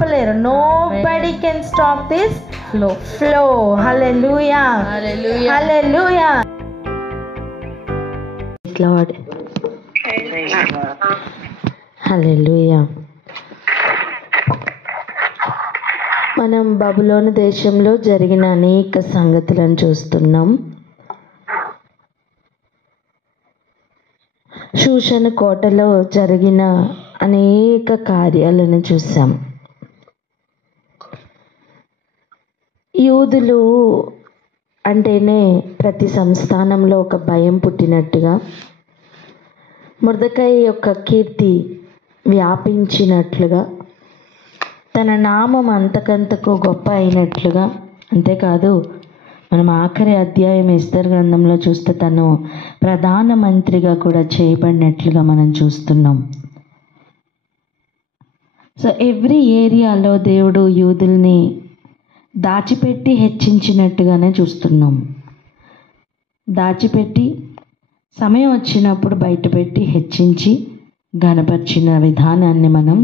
ఆపలేరు. Nobody can stop this flow. Hallelujah, hallelujah. Lord, hallelujah. మనం బబులోను దేశంలో జరిగిన అనేక సంగతులను చూస్తున్నాం. షూషను కోటలో జరిగిన అనేక కార్యాలను చూసాం. యూదులు అంటేనే ప్రతి సంస్థానంలో ఒక భయం పుట్టినట్టుగా, మొర్దెకై యొక్క కీర్తి వ్యాపించినట్లుగా, తన నామం అంతకంతకు గొప్ప అయినట్లుగా. అంతేకాదు, మనం ఆఖరి అధ్యాయం ఎస్తర్ గ్రంథంలో చూస్తే తను ప్రధానమంత్రిగా కూడా చేయబడినట్లుగా మనం చూస్తున్నాం. సో ఎవ్రీ ఏరియాలో దేవుడు యూదుల్ని దాచిపెట్టి హెచ్చించినట్టుగానే చూస్తున్నాం. దాచిపెట్టి సమయం వచ్చినప్పుడు బయటపెట్టి హెచ్చించి ఘనపరిచిన విధానాన్ని మనం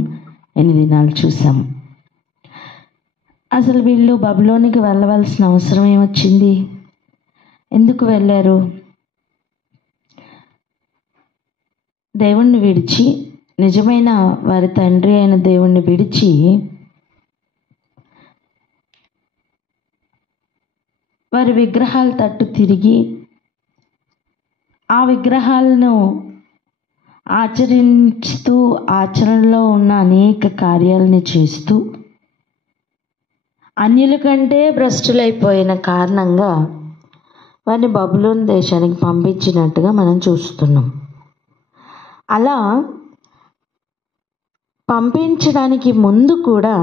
ఎన్ని దినాలు చూసాం. అసలు వీళ్ళు బబులోనికి వెళ్ళవలసిన అవసరం ఏమొచ్చింది? ఎందుకు వెళ్ళారు? దేవుణ్ణి విడిచి, నిజమైన వారి తండ్రి అయిన దేవుణ్ణి విడిచి వారి విగ్రహాల తట్టు తిరిగి ఆ విగ్రహాలను ఆచరిస్తూ ఆచరణలో ఉన్న అనేక కార్యాలని చేస్తూ అన్యుల కంటే భ్రష్టులైపోయిన కారణంగా వారిని బబులోను దేశానికి పంపించినట్టుగా మనం చూస్తున్నాం. అలా పంపించడానికి ముందు కూడా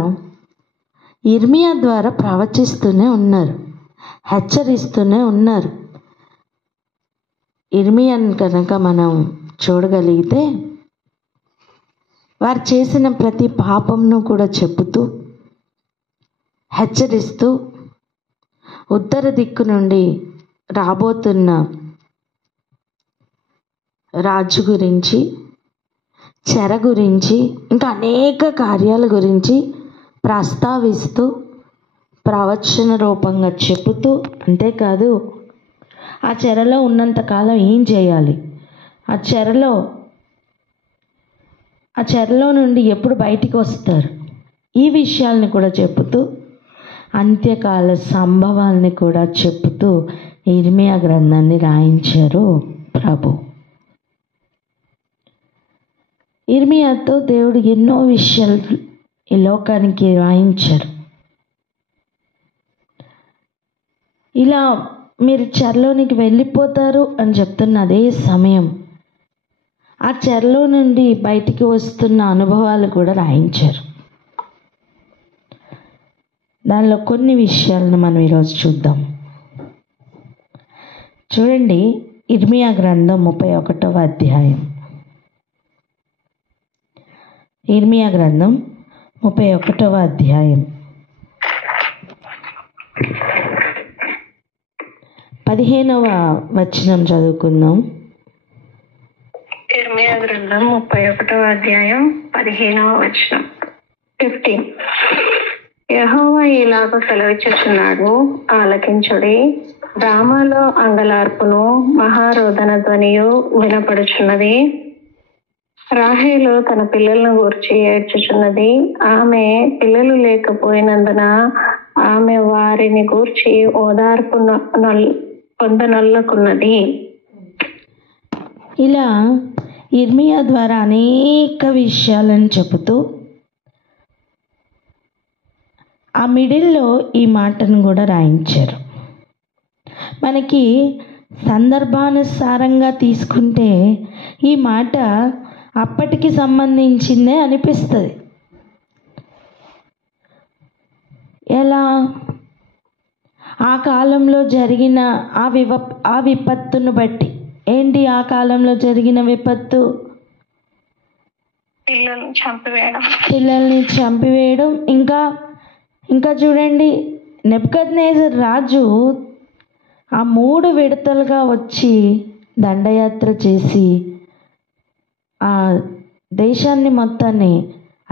యిర్మీయా ద్వారా ప్రవచిస్తూనే ఉన్నారు, హెచ్చరిస్తూనే ఉన్నారు. యిర్మీయాను కనుక మనం చూడగలిగితే వారు చేసిన ప్రతి పాపంను కూడా చెబుతూ, హెచ్చరిస్తూ, ఉత్తర దిక్కు నుండి రాబోతున్న రాజు గురించి, చెర గురించి, ఇంకా అనేక కార్యాల గురించి ప్రస్తావిస్తూ ప్రవచన రూపంగా చెబుతూ, అంతేకాదు ఆ చెరలో ఉన్నంతకాలం ఏం చేయాలి, ఆ చెరలో నుండి ఎప్పుడు బయటికి వస్తారు, ఈ విషయాల్ని కూడా చెబుతూ అంత్యకాల సంభవాల్ని కూడా చెబుతూ యిర్మీయా గ్రంథాన్ని రాయించారు ప్రభు. యిర్మీయాతో దేవుడు ఎన్నో విషయాలు ఈ లోకానికి రాయించారు. ఇలా మీరు చెరలోనికి వెళ్ళిపోతారు అని చెప్తున్న అదే సమయం ఆ చెరలో నుండి బయటికి వస్తున్న అనుభవాలు కూడా రాయించారు. దానిలో కొన్ని విషయాలను మనం ఈరోజు చూద్దాం. చూడండి, యిర్మీయా గ్రంథం 31వ అధ్యాయం. యిర్మీయా గ్రంథం 31వ అధ్యాయం 15వ వచనం చదువుకుందాం. యిర్మీయా గ్రంథం 31వ అధ్యాయం 15వ వచనం. 15. యెహోవా ఇలాగ సెలవిచ్చుచున్నాడు, ఆలకించుడి. రామాలో అంగలార్పును మహారోదన ధ్వనియు వినపడుచున్నది. రాహేలు తన పిల్లలను గూర్చి ఏడ్చుచున్నది. ఆమె పిల్లలు లేకపోయినందున ఆమె వారిని గూర్చి ఓదార్పు పొందనొల్లకున్నది. ఇలా యిర్మీయా ద్వారా అనేక విషయాలను చెబుతూ ఆ మిడిల్లో ఈ మాటను కూడా రాయించారు. మనకి సందర్భానుసారంగా తీసుకుంటే ఈ మాట అప్పటికి సంబంధించిందే అనిపిస్తుంది. ఎలా? ఆ కాలంలో జరిగిన ఆ విపత్తును బట్టి. ఏంటి ఆ కాలంలో జరిగిన విపత్తు? పిల్లల్ని చంపివేయడం. ఇంకా చూడండి, నెబుకద్నెజర్ రాజు ఆ 3 విడతలుగా వచ్చి దండయాత్ర చేసి ఆ దేశాన్ని మొత్తాన్ని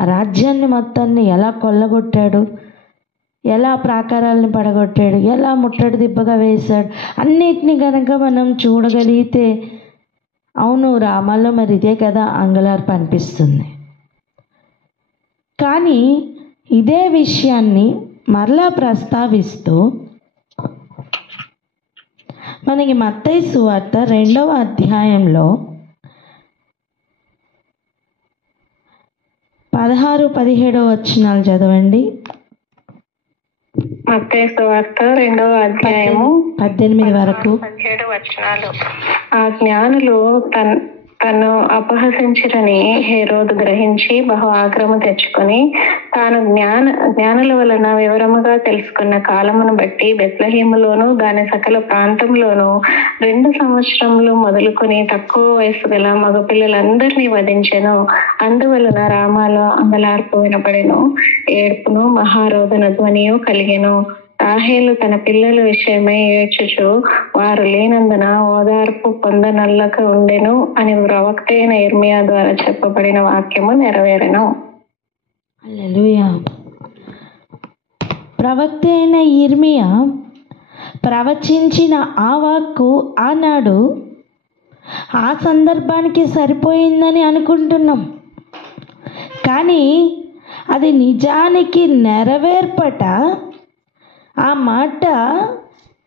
ఆ రాజ్యాన్ని మొత్తాన్ని ఎలా కొల్లగొట్టాడు, ఎలా ప్రాకారాలను పడగొట్టాడు, ఎలా ముట్టడి దిబ్బగా వేశాడు, అన్నిటినీ కనుక మనం చూడగలిగితే అవును రామాలో మరి ఇదే కదా అంగలార్పు అనిపిస్తుంది. కానీ ఇదే విషయాన్ని మరలా ప్రస్తావిస్తూ మనకి మత్తయి సువార్త 2వ అధ్యాయంలో 16-17 వచనాలు చదవండి. మత్తయి సువార్త 2వ అధ్యాయము 18 వరకు. 17 వచనాలు. ఆ జ్ఞానులు తను అపహసించిరని హేరోదు గ్రహించి బహు ఆగ్రహము తెచ్చుకొని తాను జ్ఞానుల వలన వివరముగా తెలుసుకున్న కాలమును బట్టి బెత్లెహేములోను దాని సకల ప్రాంతంలోను 2 సంవత్సరములు మొదలుకొని తక్కువ వయసు గల మగపిల్లలందరినీ వధించెను. అందువలన రామాలో అంగలార్పు వినపడెను, ఏడ్పును మహారోదన ధ్వనియు కలిగెను. రాహేలు తన పిల్లల విషయమై ఏడ్చుచు వారు లేనందున ఓదార్పు పొందనల్లక ఉండెను అని ప్రవక్త అయిన ఇర్మియా ద్వారా చెప్పబడిన వాక్యము నెరవేరెను. హల్లెలూయా. ప్రవక్త అయిన ఇర్మియా ప్రవచించిన ఆ వాక్కు ఆనాడు ఆ సందర్భానికి సరిపోయిందని అనుకుంటున్నాం, కానీ అది నిజానికి నెరవేర్పట ఆ మాట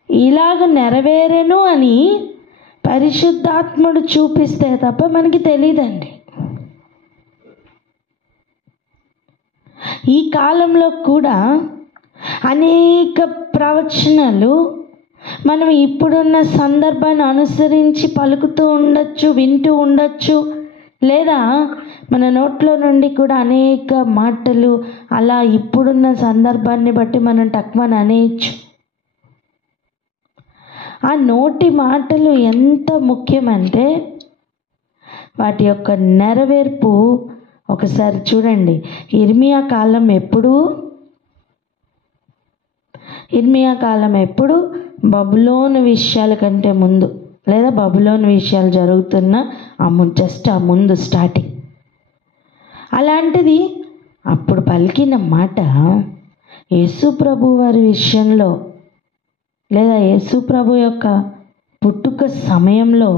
ఇలాగ నెరవేరెను అని పరిశుద్ధాత్ముడు చూపిస్తే తప్ప మనకి తెలియదండి. ఈ కాలంలో కూడా అనేక ప్రవచనాలు మనం ఇప్పుడున్న సందర్భాన్ని అనుసరించి పలుకుతూ ఉండొచ్చు, వింటూ ఉండొచ్చు, లేదా మన నోట్లో నుండి కూడా అనేక మాటలు అలా ఇప్పుడున్న సందర్భాన్ని బట్టి మనం టక్మని అనేయచ్చు. ఆ నోటి మాటలు ఎంత ముఖ్యమంటే వాటి యొక్క నెరవేర్పు ఒకసారి చూడండి. ఇర్మియా కాలం ఎప్పుడు బబులోను విషయాల కంటే ముందు, లేదా బబులోను విషయాలు జరుగుతున్న జస్ట్ ఆ ముందు స్టార్టింగ్. అలాంటిది అప్పుడు పలికిన మాట యేసు ప్రభు వారి విషయంలో, లేదా యేసు ప్రభు యొక్క పుట్టుక సమయంలో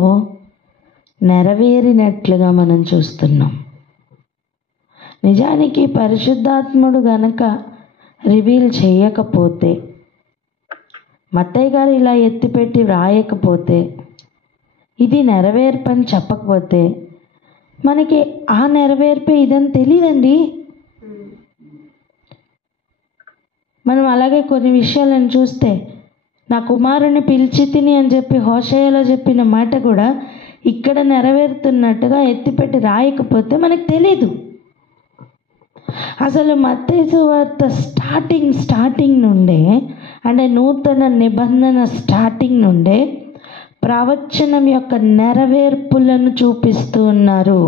నెరవేరినట్లుగా మనం చూస్తున్నాం. నిజానికి పరిశుద్ధాత్ముడు గనక రివీల్ చేయకపోతే, మత్తయ్య గారు ఇలా ఎత్తిపెట్టి రాయకపోతే, ఇది నెరవేర్పని చెప్పకపోతే మనకి ఆ నెరవేర్పే ఇదని తెలియదండి. మనం అలాగే కొన్ని విషయాలను చూస్తే నా కుమారుని పిలిచి తిని అని చెప్పి హోషేయలో చెప్పిన మాట కూడా ఇక్కడ నెరవేరుతున్నట్టుగా ఎత్తిపెట్టి రాయకపోతే మనకు తెలీదు. అసలు మత్తయి సువార్త స్టార్టింగ్ నుండే, అంటే నూతన నిబంధన స్టార్టింగ్ నుండే ప్రవచనం యొక్క నెరవేర్పులను చూపిస్తూ ఉన్నారు.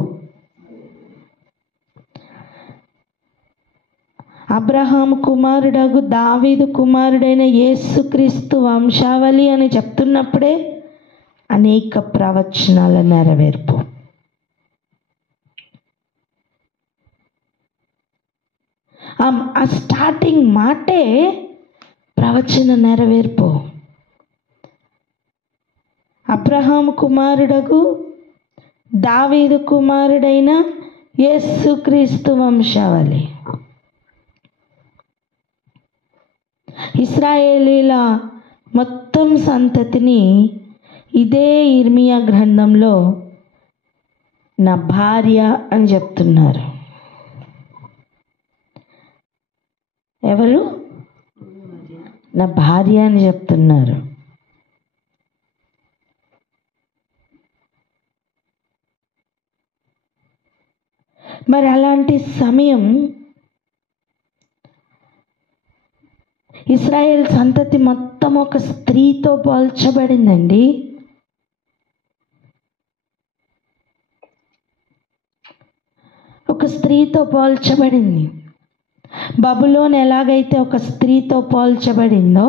అబ్రహాము కుమారుడగు దావీదు కుమారుడైన యేసుక్రీస్తు వంశావళి అని చెప్తున్నప్పుడే అనేక ప్రవచనాల నెరవేర్పు. ఆ స్టార్టింగ్ మాటే ప్రవచన నెరవేర్పు. అబ్రహాము కుమారుడగు దావీదు కుమారుడైన యేసుక్రీస్తు వంశావళి. ఇశ్రాయేలీల మొత్తం సంతతిని ఇదే ఇర్మియా గ్రంథంలో నా భార్య అని చెప్తున్నారు. ఎవరు? నా భార్య అని చెప్తున్నారు. మరి అలాంటి సమయం ఇశ్రాయేల్ సంతతి మొత్తం ఒక స్త్రీతో పోల్చబడిందండి. ఒక స్త్రీతో పోల్చబడింది. బబులోన్ ఎలాగైతే ఒక స్త్రీతో పోల్చబడిందో,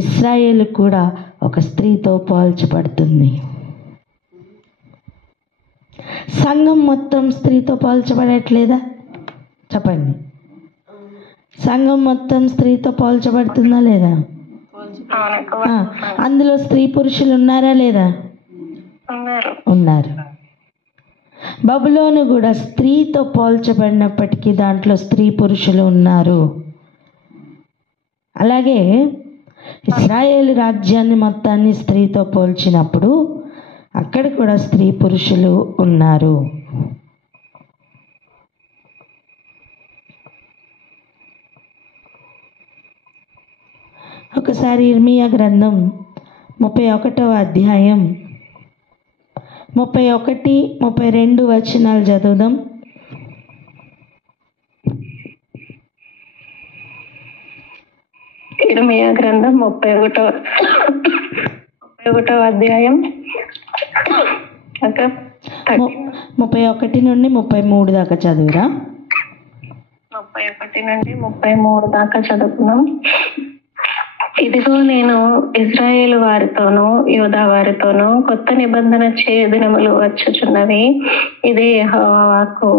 ఇశ్రాయేల్ కూడా ఒక స్త్రీతో పోల్చబడుతుంది. సంఘం మొత్తం స్త్రీతో పోల్చబడట్లేదా? చెప్పండి. సంఘం మొత్తం స్త్రీతో పోల్చబడుతుందా లేదా? అందులో స్త్రీ పురుషులు ఉన్నారా లేదా? ఉన్నారు. బబులోను కూడా స్త్రీతో పోల్చబడినప్పటికీ దాంట్లో స్త్రీ పురుషులు ఉన్నారు. అలాగే ఇశ్రాయేలు రాజ్యాన్ని మొత్తాన్ని స్త్రీతో పోల్చినప్పుడు అక్కడ కూడా స్త్రీ పురుషులు ఉన్నారు. ఒకసారి ఇర్మియా గ్రంథం 31వ అధ్యాయం 31, 32 వచనాలు చదువుదాం. ఇర్మియా గ్రంథం 31వ అధ్యాయం 31 నుండి 33 దాకా చదువురా. 31 నుండి 33 దాకా చదువుకున్నాం. ఇదిగో నేను ఇశ్రాయేలు వారితోనూ యూదా వారితోనూ కొత్త నిబంధన చేయు దినములు వచ్చుచున్నవి. ఇదే యెహోవా వాక్కు.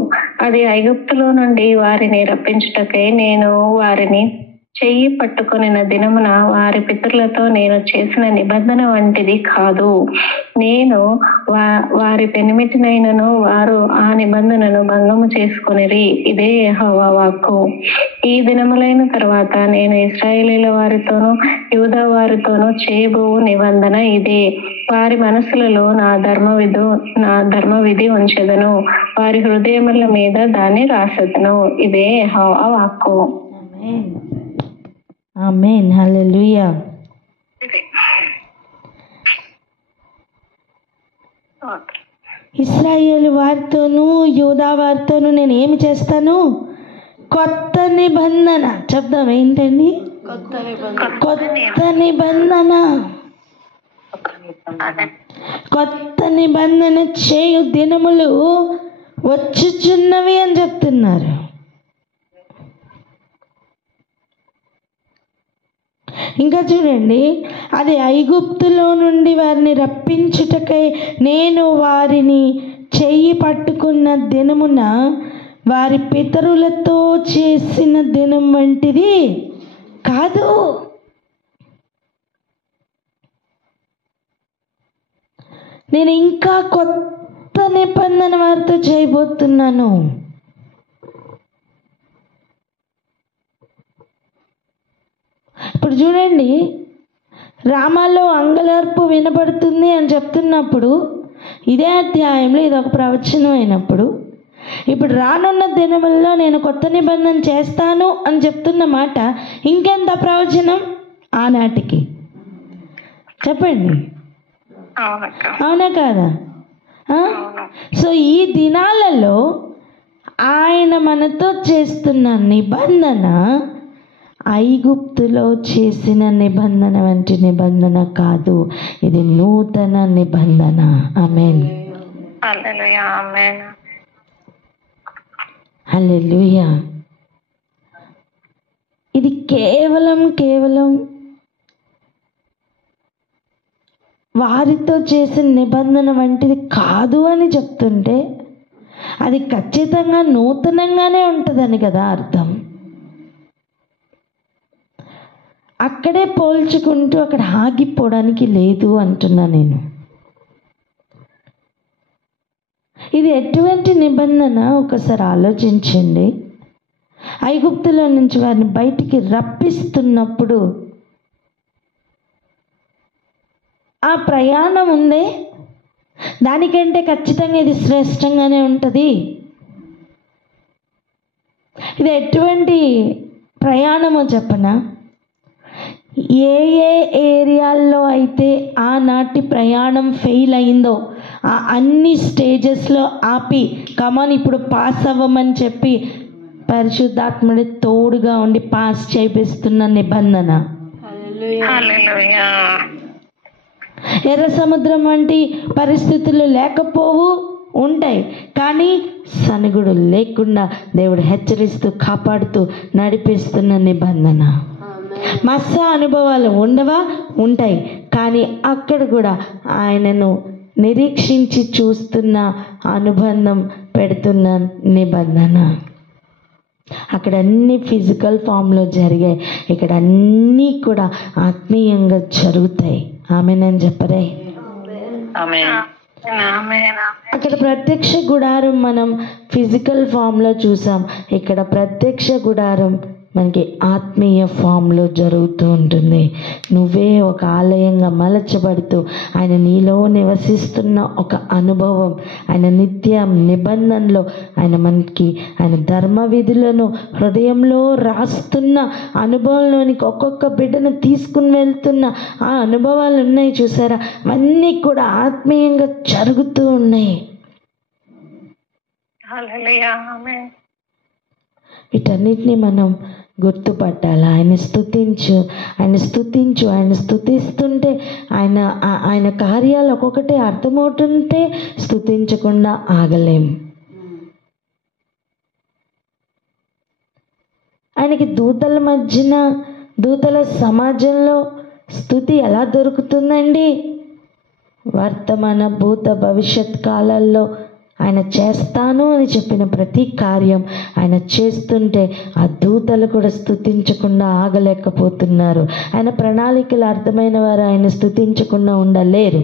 అది ఐగుప్తులో నుండి వారిని రప్పించుటకై నేను వారిని చెయ్యి పట్టుకొనిన దినమున వారి పితరులతో నేను చేసిన నిబంధన వంటిది కాదు. నేను వారి పెనిమిటినైనను వారు ఆ నిబంధనను భంగము చేసుకొనిరి. ఇదే యెహోవా వాక్కు. ఈ దినములైన తర్వాత నేను ఇశ్రాయేలీల వారితోనూ యూదా వారితోనూ చేయబోవు నిబంధన ఇదే. వారి మనసులలో నా ధర్మవిధి ఉంచెదను. వారి హృదయముల మీద దాన్ని రాసెదను. ఇదే యెహోవా వాక్కు. ఆమేన్. హల్లెలూయా. ఇశ్రాయేలు వారితోనూ యూదా వారితోనూ నేను ఏమి చేస్తాను? కొత్త నిబంధన. చెప్దాం ఏంటండి? కొత్త నిబంధన. కొత్త నిబంధన చేయు దినములు వచ్చుచున్నవి అని చెప్తున్నారు. ఇంకా చూడండి, అది ఐగుప్తులో నుండి వారిని రప్పించుటకై నేను వారిని చెయ్యి పట్టుకున్న దినమున వారి పితరులతో చేసిన దినం వంటిది కాదు. నేను ఇంకా కొత్త నిబంధన వారితో చేయబోతున్నాను. ఇప్పుడు చూడండి, రామాలో అంగలార్పు వినపడుతుంది అని చెప్తున్నప్పుడు ఇదే అధ్యాయంలో ఇది ఒక ప్రవచనం అయినప్పుడు, ఇప్పుడు రానున్న దినముల్లో నేను కొత్త నిబంధన చేస్తాను అని చెప్తున్న మాట ఇంకెంత ప్రవచనం ఆనాటికి? చెప్పండి, అవునా కాదా? సో ఈ దినాలలో ఆయన మనతో చేస్తున్న నిబంధన ఐగుప్తులో చేసిన నిబంధన వంటి నిబంధన కాదు. ఇది నూతన నిబంధన. ఆమేన్. హల్లెలూయా. ఇది కేవలం వారితో చేసిన నిబంధన వంటిది కాదు అని చెప్తుంటే అది ఖచ్చితంగా నూతనంగానే ఉంటుందని కదా అర్థం. అక్కడే పోల్చుకుంటూ అక్కడ ఆగిపోవడానికి లేదు అంటున్నా నేను. ఇది ఎటువంటి నిబంధన ఒకసారి ఆలోచించండి. ఐగుప్తులో నుంచి వారిని బయటికి రప్పిస్తున్నప్పుడు ఆ ప్రయాణం ఉందే, దానికంటే ఖచ్చితంగా ఇది శ్రేష్టంగానే ఉంటుంది. ఇది ఎటువంటి ప్రయాణమో చెప్పనా? ఏ ఏరియాల్లో అయితే ఆనాటి ప్రయాణం ఫెయిల్ అయిందో ఆ అన్ని స్టేజెస్లో ఆపి కమాన్ ఇప్పుడు పాస్ అవ్వమని చెప్పి పరిశుద్ధాత్ముడి తోడుగా ఉండి పాస్ చేపిస్తున్న నిబంధన. ఎర్ర సముద్రం వంటి పరిస్థితులు లేకపోవు, ఉంటాయి, కానీ సనుగుడు లేకుండా దేవుడు హెచ్చరిస్తూ కాపాడుతూ నడిపిస్తున్న నిబంధన. మత్స్య అనుభవాలు ఉండవా? ఉంటాయి, కానీ అక్కడ కూడా ఆయనను నిరీక్షించి చూస్తున్న అనుబంధం పెడుతున్న నిబంధన. అక్కడ అన్ని ఫిజికల్ ఫామ్లో జరిగాయి, ఇక్కడ అన్నీ కూడా ఆత్మీయంగా జరుగుతాయి. ఆమేనని చెప్పరే. అక్కడ ప్రత్యక్ష గుడారం మనం ఫిజికల్ ఫామ్లో చూసాం, ఇక్కడ ప్రత్యక్ష గుడారం మనకి ఆత్మీయ ఫామ్లో జరుగుతూ ఉంటుంది. నువ్వే ఒక ఆలయంగా మలచబడుతూ ఆయన నీలో నివసిస్తున్న ఒక అనుభవం, ఆయన నిత్య నిబంధనలో ఆయన ధర్మ విధులను హృదయంలో రాస్తున్న అనుభవంలోనికి ఒక్కొక్క బిడ్డను తీసుకుని వెళ్తున్న ఆ అనుభవాలు ఉన్నాయి చూసారా, అవన్నీ కూడా ఆత్మీయంగా జరుగుతూ ఉన్నాయి. వీటన్నిటిని మనం గుర్తుపట్టాలి. ఆయన స్తుతిస్తుంటే ఆయన కార్యాలు ఒక్కొక్కటి అర్థమవుతుంటే స్తుతించకుండా ఆగలేం. ఆయనకి దూతల సమాజంలో స్తుతి ఎలా దొరుకుతుందండి? వర్తమాన భూత భవిష్యత్ కాలాల్లో ఆయన చేస్తాను అని చెప్పిన ప్రతి కార్యం ఆయన చేస్తుంటే ఆ దూతలు కూడా స్తుతించకుండా ఆగలేకపోతున్నారు. ఆయన ప్రణాళికలు అర్థమైన వారు ఆయన స్తుతించకుండా ఉండలేరు.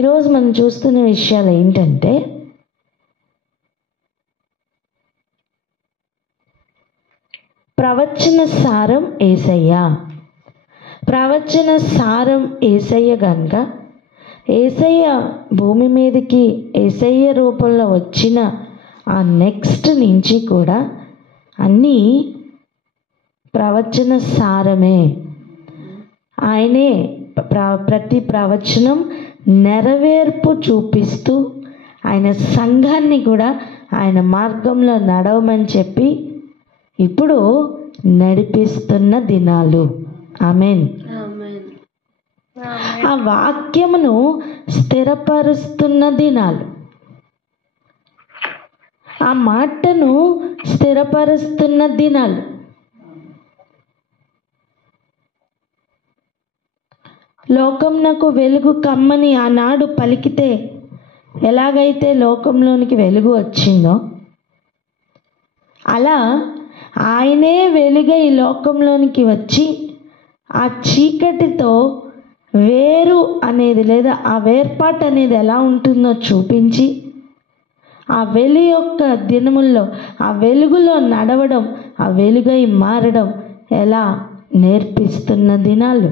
ఈరోజు మనం చూస్తున్న విషయాలు ఏంటంటే, ప్రవచన సారం యేసయ్య గనుక యేసయ్య భూమి మీదకి యేసయ్య రూపంలో వచ్చిన ఆ నెక్స్ట్ నుంచి కూడా అన్నీ ప్రవచన సారమే. ఆయనే ప్రతి ప్రవచనం నెరవేర్పు చూపిస్తూ ఆయన సంఘాన్ని కూడా ఆయన మార్గంలో నడవమని చెప్పి ఇప్పుడు నడిపిస్తున్న దినాలు. ఆమేన్. ఆ వాక్యమును స్థిరపరుస్తున్న దినాలు, ఆ మాటను స్థిరపరుస్తున్న దినాలు. లోకంనకు వెలుగు కమ్మని ఆనాడు పలికితే ఎలాగైతే లోకంలోనికి వెలుగు వచ్చిందో, అలా ఆయనే వెలుగై ఈ లోకంలోనికి వచ్చి ఆ చీకటితో వేరు అనేది లేదా ఆ వేర్పాటు అనేది ఎలా ఉంటుందో చూపించి ఆ వెలుగు యొక్క దినముల్లో ఆ వెలుగులో నడవడం, ఆ వెలుగై మారడం ఎలా నేర్పిస్తున్న దినాలు.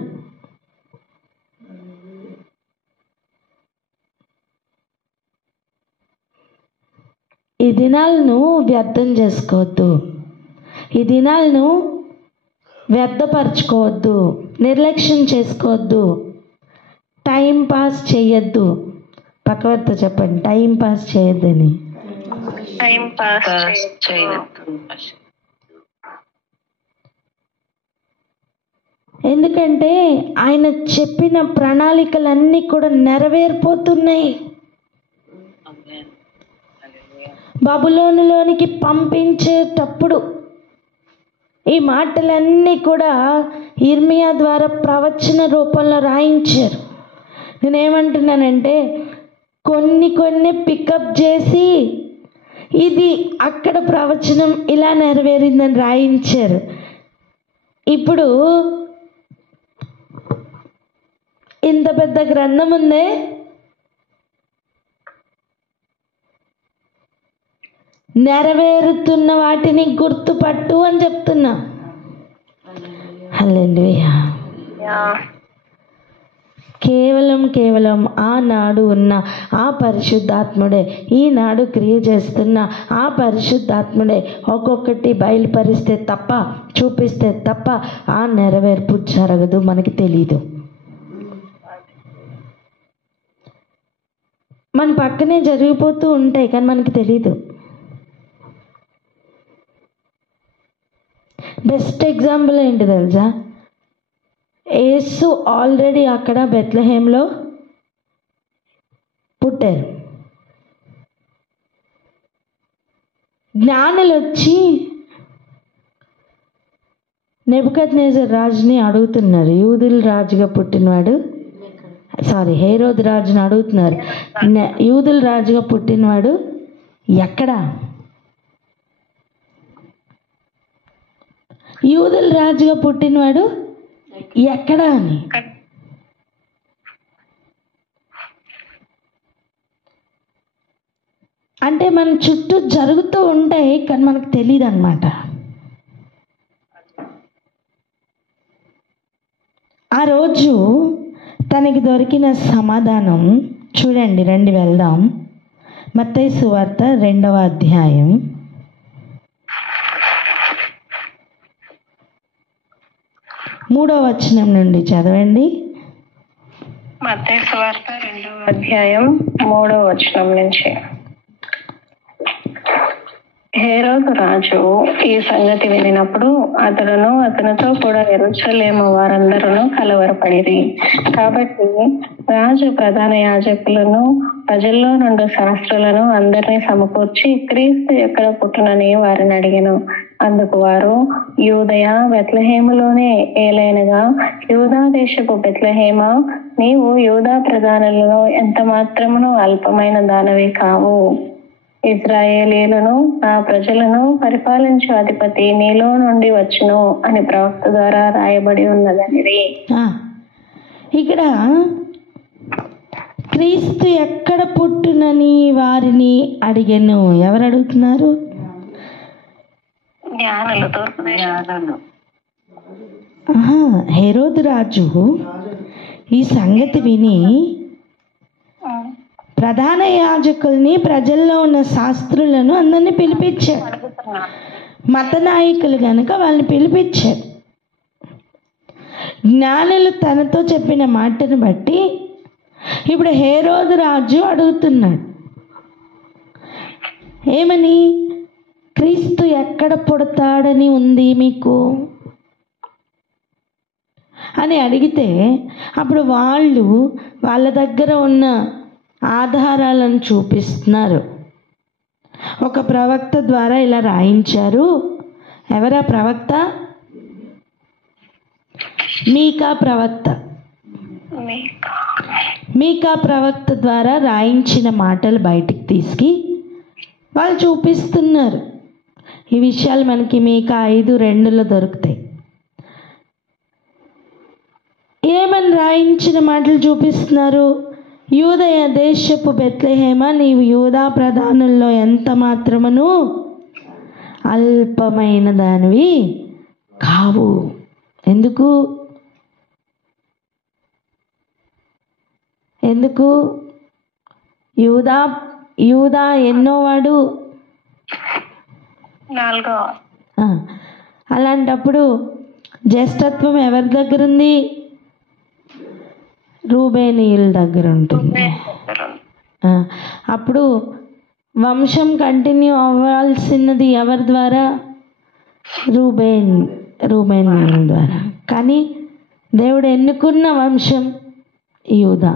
ఈ దినాలను వ్యర్థం చేసుకోవద్దు, ఈ దినాలను వ్యర్థపరచుకోవద్దు, నిర్లక్ష్యం చేసుకోవద్దు, టైం పాస్ చేయొద్దు. పక్కవర్తో చెప్పండి, టైం పాస్ చేయొద్దని. ఎందుకంటే ఆయన చెప్పిన ప్రణాళికలన్నీ కూడా నెరవేరిపోతున్నాయి. బబులోనులోనికి పంపించేటప్పుడు ఈ మాటలన్నీ కూడా ఇర్మియా ద్వారా ప్రవచన రూపంలో రాయించారు. నేనేమంటున్నానంటే కొన్ని పికప్ చేసి ఇది అక్కడ ప్రవచనం ఇలా నెరవేరిందని రాయించారు. ఇప్పుడు ఇంత పెద్ద గ్రంథం ఉందే, నెరవేరుతున్న వాటిని గుర్తుపట్టు అని చెప్తున్నా. హల్లెలూయా. కేవలం ఆనాడు ఉన్న ఆ పరిశుద్ధాత్ముడే, ఈనాడు క్రియ చేస్తున్న ఆ పరిశుద్ధాత్ముడే ఒక్కొక్కటి బయలుపరిస్తే తప్ప, చూపిస్తే తప్ప ఆ నెరవేర్పు జరగదు, మనకి తెలీదు. మన పక్కనే జరిగిపోతూ ఉంటాయి కానీ మనకి తెలీదు. బెస్ట్ ఎగ్జాంపుల్ ఏంటి తెలుసా? యేసు ఆల్రెడీ అక్కడ బెత్లెహేంలో పుట్టారు. జ్ఞానులు వచ్చి నెబుకద్నెజర్ రాజుని అడుగుతున్నారు, యూదుల రాజుగా పుట్టినవాడు హేరోదు రాజుని అడుగుతున్నారు, యూదుల రాజుగా పుట్టినవాడు ఎక్కడా? యూదుల రాజుగా పుట్టినవాడు ఎక్కడా అని. అంటే మన చుట్టూ జరుగుతూ ఉంటాయి, కానీ మనకు తెలియదు అన్నమాట. ఆ రోజు తనకి దొరికిన సమాధానం చూడండి, రండి వెళ్దాం. మత్తయి సువార్త 2వ అధ్యాయం 3వ వచనం నుండి చదవండి. మత్తయి సువార్త 2వ అధ్యాయం 3వ వచనం నుంచి. హేరోదు రాజు ఈ సంగతి వినినప్పుడు అతడును అతనితో కూడా యెరూషలేము వారందరూ కలవరపడిరి. కాబట్టి రాజు ప్రధాన యాజకులను ప్రజల్లో నుండి శాస్త్రులను అందరినీ సమకూర్చి క్రీస్తు ఎక్కడ పుట్టునని వారిని అడిగెను. అందుకు వారు, యూదయ బెత్లెహేములోనే ఏలైనగా యూదా దేశపు బెత్లెహేమ, నీవు యూదా ప్రధానులలో ఎంత మాత్రమును అల్పమైన దానవి కావు. ఇశ్రాయేలీయులను నా ప్రజలను పరిపాలించు అధిపతి నీలో నుండి వచ్చును అని ప్రవక్త ద్వారా రాయబడి ఉన్నదనిది. ఇక్కడ క్రీస్తు ఎక్కడ పుట్టునని వారిని అడిగెను. ఎవరు అడుగుతున్నారు? హేరోదు రాజు ఈ సంగతి విని ప్రధాన యాజకుల్ని, ప్రజల్లో ఉన్న శాస్త్రులను అందరినీ పిలిపించారు. మత నాయకులు కనుక వాళ్ళని పిలిపించారు. జ్ఞానులు తనతో చెప్పిన మాటను బట్టి ఇప్పుడు హేరోదు రాజు అడుగుతున్నాడు, ఏమని? క్రీస్తు ఎక్కడ పుడతాడని ఉంది మీకు అని అడిగితే అప్పుడు వాళ్ళు వాళ్ళ దగ్గర ఉన్న ఆధారాలను చూపిస్తున్నారు. ఒక ప్రవక్త ద్వారా ఇలా రాయించారు. ఎవరా ప్రవక్త? మీకా ప్రవక్త. మీకా ప్రవక్త ద్వారా రాయించిన మాటలు బయటికి తీసుకు వాళ్ళు చూపిస్తున్నారు. ఈ విషయాలు మనకి మీకా 5:2 దొరుకుతాయి. ఏమని రాయించిన మాటలు చూపిస్తున్నారు? యూదయ దేశపు బెత్లెహేమ, నీవు యూదా ప్రధానుల్లో ఎంత మాత్రమును అల్పమైన దానివి కావు. ఎందుకు? యూదా ఎన్నోవాడు? 4వ. అలాంటప్పుడు జ్యేష్ఠత్వం ఎవరి దగ్గర ఉంది? రూబేనీయుల దగ్గర ఉంటుంది. అప్పుడు వంశం కంటిన్యూ అవ్వాల్సినది ఎవరి ద్వారా? రూబేనీయుల ద్వారా. కానీ దేవుడు ఎన్నుకున్న వంశం యూదా.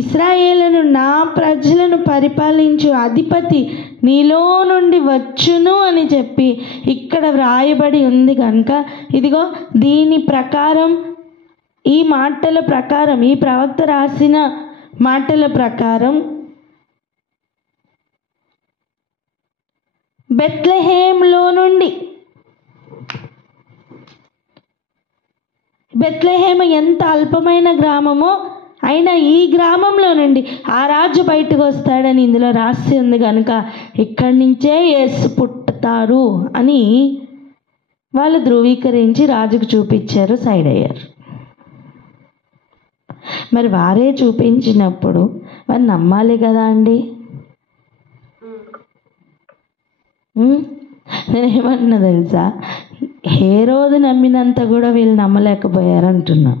ఇశ్రాయేలును నా ప్రజలను పరిపాలించు అధిపతి నీలో నుండి వచ్చును అని చెప్పి ఇక్కడ వ్రాయబడి ఉంది కనుక, ఇదిగో దీని ప్రకారం, ఈ మాటల ప్రకారం, ఈ ప్రవక్త రాసిన మాటల ప్రకారం బెత్లెహేంలో నుండి, బెత్లెహేమ ఎంత అల్పమైన గ్రామమో అయినా ఈ గ్రామంలో నుండి ఆ రాజు బయటకు వస్తాడని ఇందులో రాసి ఉంది కనుక ఇక్కడి నుంచే యేసు పుట్టుతాడు అని వాళ్ళు ధృవీకరించి రాజుకు చూపించారు, సైడ్ అయ్యారు. మరి వారే చూపించినప్పుడు వారు నమ్మాలి కదా అండి. నేనేమన్నా తెలుసా, హేరోదు నమ్మినంత కూడా వీళ్ళు నమ్మలేకపోయారు అంటున్నా.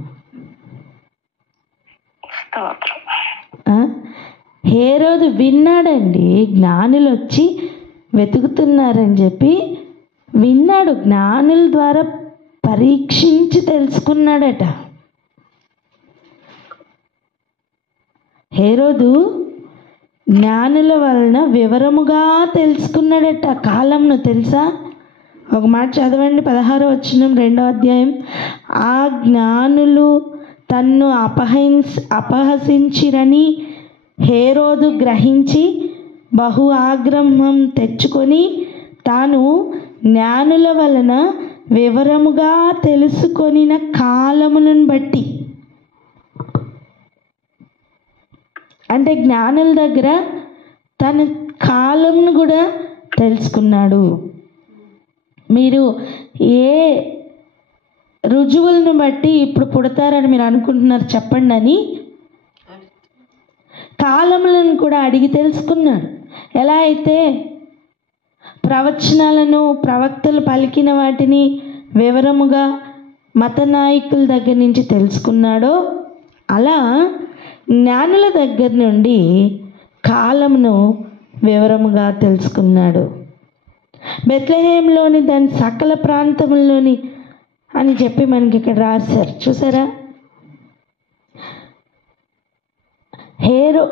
హేరోదు విన్నాడండి, జ్ఞానులు వచ్చి వెతుకుతున్నారని చెప్పి విన్నాడు. జ్ఞానుల ద్వారా పరీక్షించి తెలుసుకున్నాడట. హేరోదు జ్ఞానుల వలన వివరముగా తెలుసుకున్నాడట కాలంను. తెలుసా, ఒక మాట చదవండి, 16వ వచనం 2వ అధ్యాయం. ఆ జ్ఞానులు తన్ను అపహసించిరని హేరోదు గ్రహించి బహు ఆగ్రహం తెచ్చుకొని తాను జ్ఞానుల వలన వివరముగా తెలుసుకొనిన కాలములను బట్టి, అంటే జ్ఞానుల దగ్గర తన కాలంను కూడా తెలుసుకున్నాడు. మీరు ఏ రుజువులను బట్టి ఇప్పుడు పుడతారని మీరు అనుకుంటున్నారు చెప్పండి అని కాలములను కూడా అడిగి తెలుసుకున్నాడు. ఎలా అయితే ప్రవచనాలను ప్రవక్తలు పలికిన వాటిని వివరముగా మత నాయకుల దగ్గర నుంచి తెలుసుకున్నాడో, అలా జ్ఞానుల దగ్గర నుండి కాలమును వివరముగా తెలుసుకున్నాడు. బెత్లెహేంలోని దాని సకల ప్రాంతంలోని అని చెప్పి మనకి ఇక్కడ రాశారు, చూసారా?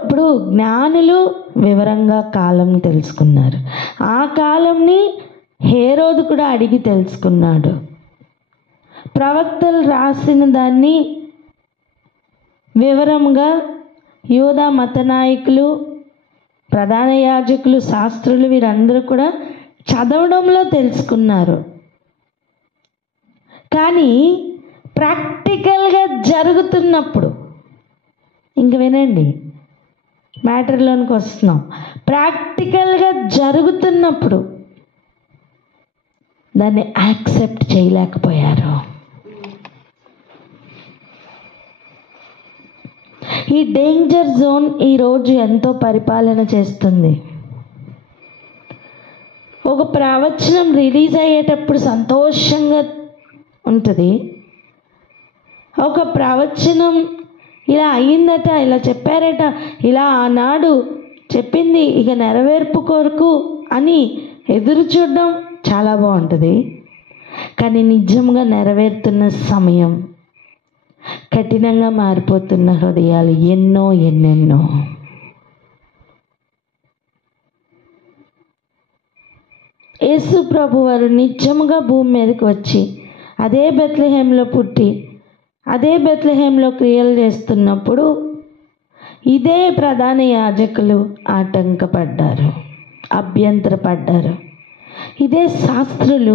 ఇప్పుడు జ్ఞానులు వివరంగా కాలం తెలుసుకున్నారు. ఆ కాలంని హేరోదు కూడా అడిగి తెలుసుకున్నాడు. ప్రవక్తలు రాసిన దాన్ని వివరంగా యూదా మత నాయకులు, ప్రధాన యాజకులు, శాస్త్రులు వీరందరూ కూడా చదవడంలో తెలుసుకున్నారు. కానీ ప్రాక్టికల్గా జరుగుతున్నప్పుడు, ఇంక వినండి, మ్యాటర్లోనికి వస్తున్నాం. ప్రాక్టికల్గా జరుగుతున్నప్పుడు దాన్ని యాక్సెప్ట్ చేయలేకపోయారు. ఈ డేంజర్ జోన్ ఈరోజు ఎంతో పరిపాలన చేస్తుంది. ఒక ప్రవచనం రిలీజ్ అయ్యేటప్పుడు సంతోషంగా ఉంటుంది. ఒక ప్రవచనం ఇలా అయ్యిందట, ఇలా చెప్పారట, ఇలా ఆనాడు చెప్పింది ఇక నెరవేర్పు కొరకు అని ఎదురు చూడడం చాలా బాగుంటుంది. కానీ నిజంగా నెరవేరుతున్న సమయం, కఠినంగా మారిపోతున్న హృదయాలు ఎన్నెన్నో. యేసు ప్రభు వారు నిజంగా భూమి మీదకి వచ్చి అదే బెత్లెహేంలో పుట్టి అదే బెత్లెహేంలో క్రియలు చేస్తున్నప్పుడు ఇదే ప్రధాన యాజకులు ఆటంకపడ్డారు, అభ్యంతరపడ్డారు. ఇదే శాస్త్రులు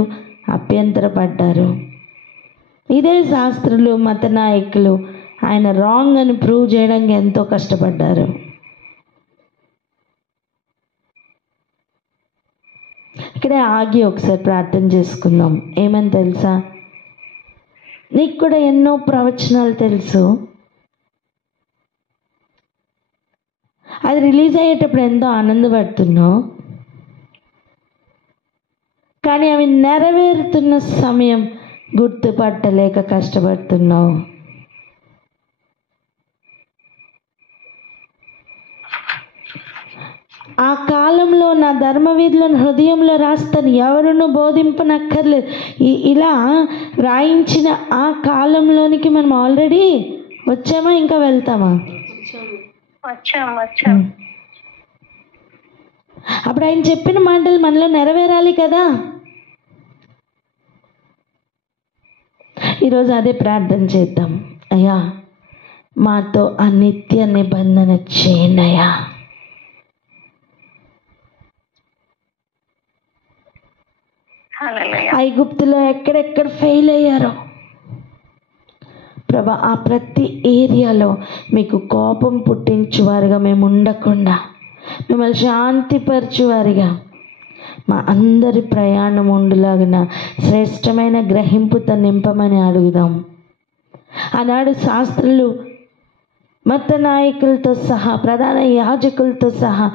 అభ్యంతరపడ్డారు. ఇదే శాస్త్రులు మత నాయకులు ఆయన రాంగ్ అని ప్రూవ్ చేయడానికి ఎంతో కష్టపడ్డారు. ఇక్కడే ఆగి ఒకసారి ప్రార్థన చేసుకుందాం. ఏమని తెలుసా? నీకు కూడా ఎన్నో ప్రవచనాలు తెలుసు. అది రిలీజ్ అయ్యేటప్పుడు ఎంతో ఆనందపడుతున్నావు. కానీ అవి నెరవేరుతున్న సమయం గుర్తుపట్టలేక కష్టపడుతున్నావు. ఆ కాలంలో నా ధర్మవిధులను హృదయంలో రాస్తాను, ఎవరును బోధింపనక్కర్లేదు. ఇలా రాయించిన ఆ కాలంలోనికి మనం ఆల్రెడీ వచ్చామా, ఇంకా వెళ్తామా? వచ్చాం. అప్పుడు ఆయన చెప్పిన మాటలు మనలో నెరవేరాలి కదా. ఈరోజు అదే ప్రార్థన చేద్దాం. అయ్యా, మాతో ఆ నిత్య నిబంధన చేయండి అయ్యా. ఐగుప్తులో ఎక్కడెక్కడ ఫెయిల్ అయ్యారో ప్రభా, ఆ ప్రతి ఏరియాలో మీకు కోపం పుట్టించువారుగా మేము ఉండకుండా, మిమ్మల్ని శాంతిపరచువారిగా మా అందరి ప్రయాణం ఉండులాగిన శ్రేష్టమైన గ్రహింపుతో నింపమని అడుగుదాం. ఆనాడు శాస్త్రులు మత నాయకులతో సహా, ప్రధాన యాజకులతో సహా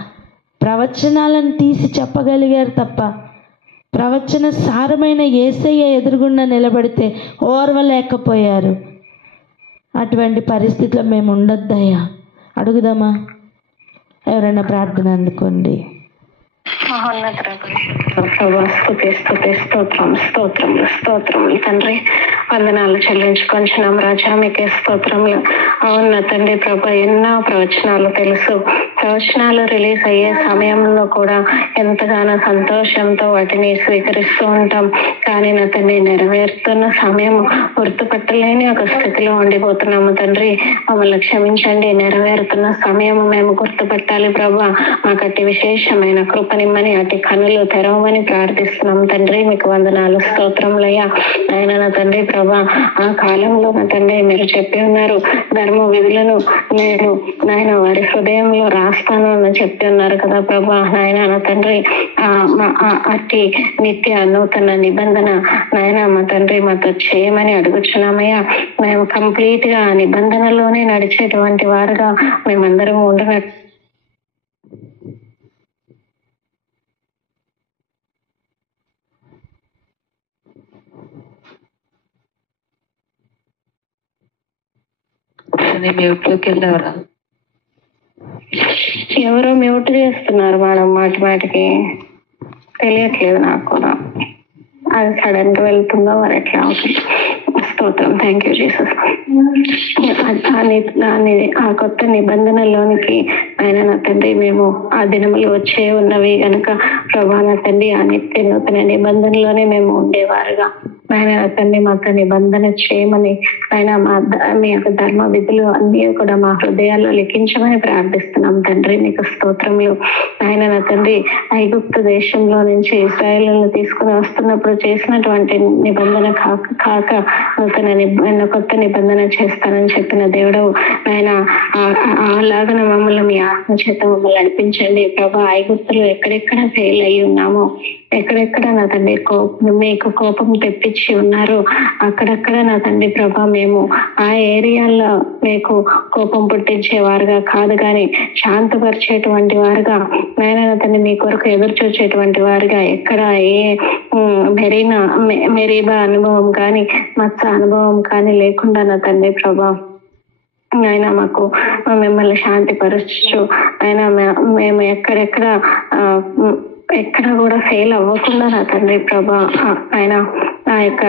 ప్రవచనాలను తీసి చెప్పగలిగారు తప్ప ప్రవచన సారమైన యేసయ్య ఎదురుగుండా నిలబడితే ఓర్వలేకపోయారు. అటువంటి పరిస్థితిలో మేము ఉండొద్దయ్యా. అడుగుదామా? ఎవరైనా ప్రార్థన అందుకోండి. స్తోత్రములు తండ్రి, వందనాలు చెల్లించుకొంచున్నాం రాజా, మీకే స్తోత్రములు. అవును తండ్రి ప్రభా, ఎన్నో ప్రవచనాలు తెలుసు ప్రవచనాలు రిలీజ్ అయ్యే సమయంలో కూడా ఎంతగానో సంతోషంతో వాటిని స్వీకరిస్తూ ఉంటాం. కానీ నా తండ్రి నెరవేరుతున్న సమయం గుర్తుపట్టలేని ఒక స్థితిలో ఉండిపోతున్నాము తండ్రి. మమ్మల్ని క్షమించండి. నెరవేరుతున్న సమయం మేము గుర్తుపట్టాలి ప్రభా. మాకు అట్టి విశేషమైన కృపనిమ్మని, అట్టి కనులు తెరవమని ప్రార్థిస్తున్నాం తండ్రి. మీకు వందనాలు, స్తోత్రములయ్యా. ఆయన నా తండ్రి ప్రభా, ఆ కాలంలో నా తండ్రి మీరు చెప్పి ఉన్నారు, ధర్మ విధులను నేను నాయన వారి హృదయంలో రాస్తాను అని చెప్పి ఉన్నారు కదా ప్రభా. నాయన నా తండ్రి అట్టి నిత్య నూతన నిబంధన నాయన మా తండ్రి మాతో చేయమని అడుగుచున్నామయ్యా. మేము కంప్లీట్ గా ఆ నిబంధనలోనే నడిచేటువంటి వారుగా మేమందరం ఉండనట్టు మ్యూట్లోకి వెళ్ళారా? ఎవరో మ్యూట్ చేస్తున్నారు మేడం, మాటికి తెలియట్లేదు నాకు కూడా. అది సడన్ గా వెళ్తుందో మరి ఎట్లా అవుతుంది. స్తోత్రం, థ్యాంక్ యూ జీసస్. ఆ కొత్త నిబంధనలోనికి ఆయన నా తండ్రి మేము ఆ దినములు వచ్చే ఉన్నవి గనక ప్రభా నా తండ్రి ఆ నిత్య నూతన నిబంధనలోనే మేము ఉండేవారుగా ఆయన నా తండ్రి మాతో నిబంధన చేయమని ఆయన మీ యొక్క ధర్మ విధులు అన్ని కూడా మా హృదయాల్లో లిఖించమని ప్రార్థిస్తున్నాం తండ్రి. మీకు స్తోత్రములు. ఆయన నా తండ్రి ఐగుప్తు దేశంలో నుంచి ఇశ్రాయేలును తీసుకుని వస్తున్నప్పుడు చేసినటువంటి నిబంధన కాక కొత్త నిబంధన చేస్తానని చెప్పిన దేవుడు ఆయన అలాగన మమ్మల్ని మీ ఆత్మ చేత మమ్మల్ని నడిపించండి ప్రభా. ఐగుప్తులు ఎక్కడెక్కడ ఫెయిల్ అయి ఉన్నామో, ఎక్కడెక్కడ నా తండ్రి మీకు కోపం తెప్పించి ఉన్నారు, అక్కడక్కడ నా తండ్రి ప్రభా మేము ఆ ఏరియాల్లో మీకు కోపం పుట్టించేవారుగా కాదు కానీ శాంతపరిచేటువంటి వారుగా నాయన నా తండ్రి మీ కొరకు ఎదురు చూసేటువంటి వారుగా ఎక్కడ ఏ మెరీబా అనుభవం కానీ మత్స అనుభవం కానీ లేకుండా నా తండ్రి ప్రభా ఆయన మాకు మిమ్మల్ని శాంతి పరచు. ఆయన మేము ఎక్కడ కూడా ఫెయిల్ అవ్వకుండా నా తండ్రి ప్రభా ఆయన ఆ యొక్క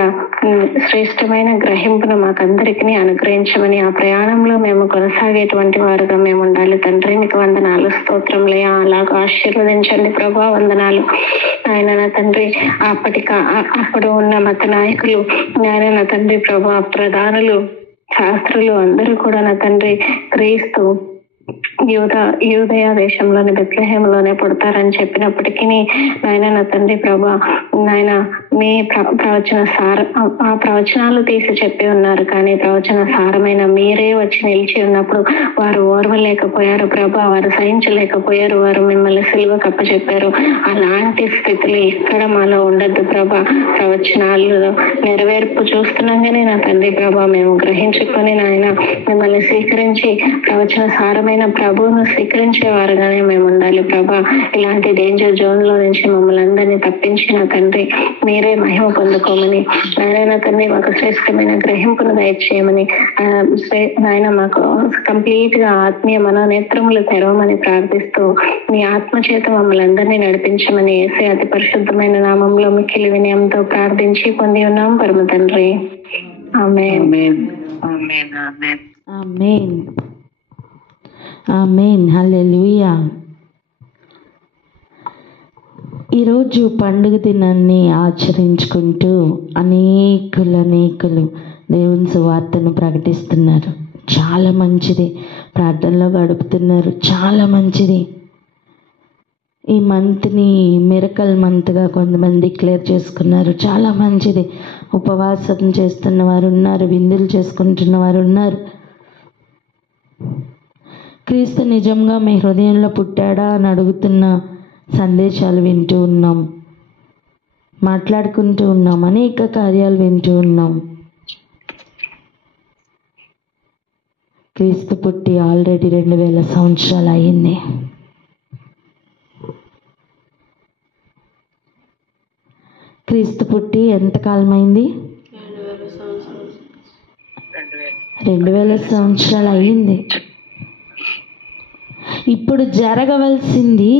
శ్రేష్టమైన గ్రహింపును మాకందరికీ అనుగ్రహించమని ఆ ప్రయాణంలో మేము కొనసాగేటువంటి వారుగా మేము ఉండాలి తండ్రి. మీకు వందనాలు, స్తోత్రంలే. అలాగా ఆశీర్వదించండి ప్రభా, వందనాలు. ఆయన నా తండ్రి అప్పుడు ఉన్న మత నాయకులు ఆయన నా తండ్రి ప్రభా ప్రధానులు శాస్త్రులు అందరూ కూడా నా తండ్రి క్రీస్తు యూదయ దేశంలోని బెత్లెహేంలోనే పుడతారని చెప్పినప్పటికీ నాయన నా తండ్రి ప్రభా నాయన మీ ఆ ప్రవచనాలు తీసి చెప్పి ఉన్నారు. కానీ ప్రవచన సారమైన మీరే వచ్చి నిలిచి ఉన్నప్పుడు వారు ఓర్వలేకపోయారు ప్రభా, వారు సహించలేకపోయారు, వారు మిమ్మల్ని సిలువ కప్పచెప్పారు. అలాంటి స్థితిలో ఎక్కడ మాలో ఉండద్దు ప్రభా. ప్రవచనాలు నెరవేర్పు చూస్తున్నాగానే నా తండ్రి ప్రభా మేము గ్రహించుకొని నాయన మిమ్మల్ని స్వీకరించి ప్రవచన సారమైన ప్రభువును స్వీకరించేవారుగానే మేము ఉండాలి ప్రభా. ఇలాంటి డేంజర్ జోన్ లో నుంచి మమ్మల్ని అందరినీ తప్పించిన తండ్రి మీరే మహిమ పొందుకోమని నాయన తండ్రి మాకు శ్రేష్టమైన గ్రహింపును దయచేయమని నాయన మాకు కంప్లీట్ గా ఆత్మీయ మనోనేత్రములు తెరవమని ప్రార్థిస్తూ మీ ఆత్మ చేత మమ్మల్ని అందరినీ నడిపించమని యేసే అతి పరిశుద్ధమైన నామంలో మిక్కిలి వినయంతో ప్రార్థించి పొంది ఉన్నాం పరమ తండ్రి. ఆమేన్. ఆమేన్. ఆమేన్. హల్లెలూయా. ఈరోజు పండుగ దినాన్ని ఆచరించుకుంటూ అనేకులు దేవుని సువార్తను ప్రకటిస్తున్నారు. చాలా మంచిది. ప్రార్థనలో గడుపుతున్నారు. చాలా మంచిది. ఈ మంత్ని మిరకల్ మంత్గా కొంతమంది డిక్లేర్ చేసుకున్నారు. చాలా మంచిది. ఉపవాసం చేస్తున్న వారు ఉన్నారు, విందులు చేసుకుంటున్న వారు ఉన్నారు. క్రీస్తు నిజంగా మీ హృదయంలో పుట్టాడా అని అడుగుతున్న సందేశాలు వింటూ ఉన్నాం, మాట్లాడుకుంటూ ఉన్నాం, అనేక కార్యాలు వింటూ ఉన్నాం. క్రీస్తు పుట్టి ఆల్రెడీ 2000 సంవత్సరాలు అయింది. క్రీస్తు పుట్టి ఎంతకాలం అయింది? 2000 సంవత్సరాలు అయింది. ఇప్పుడు జరగవలసింది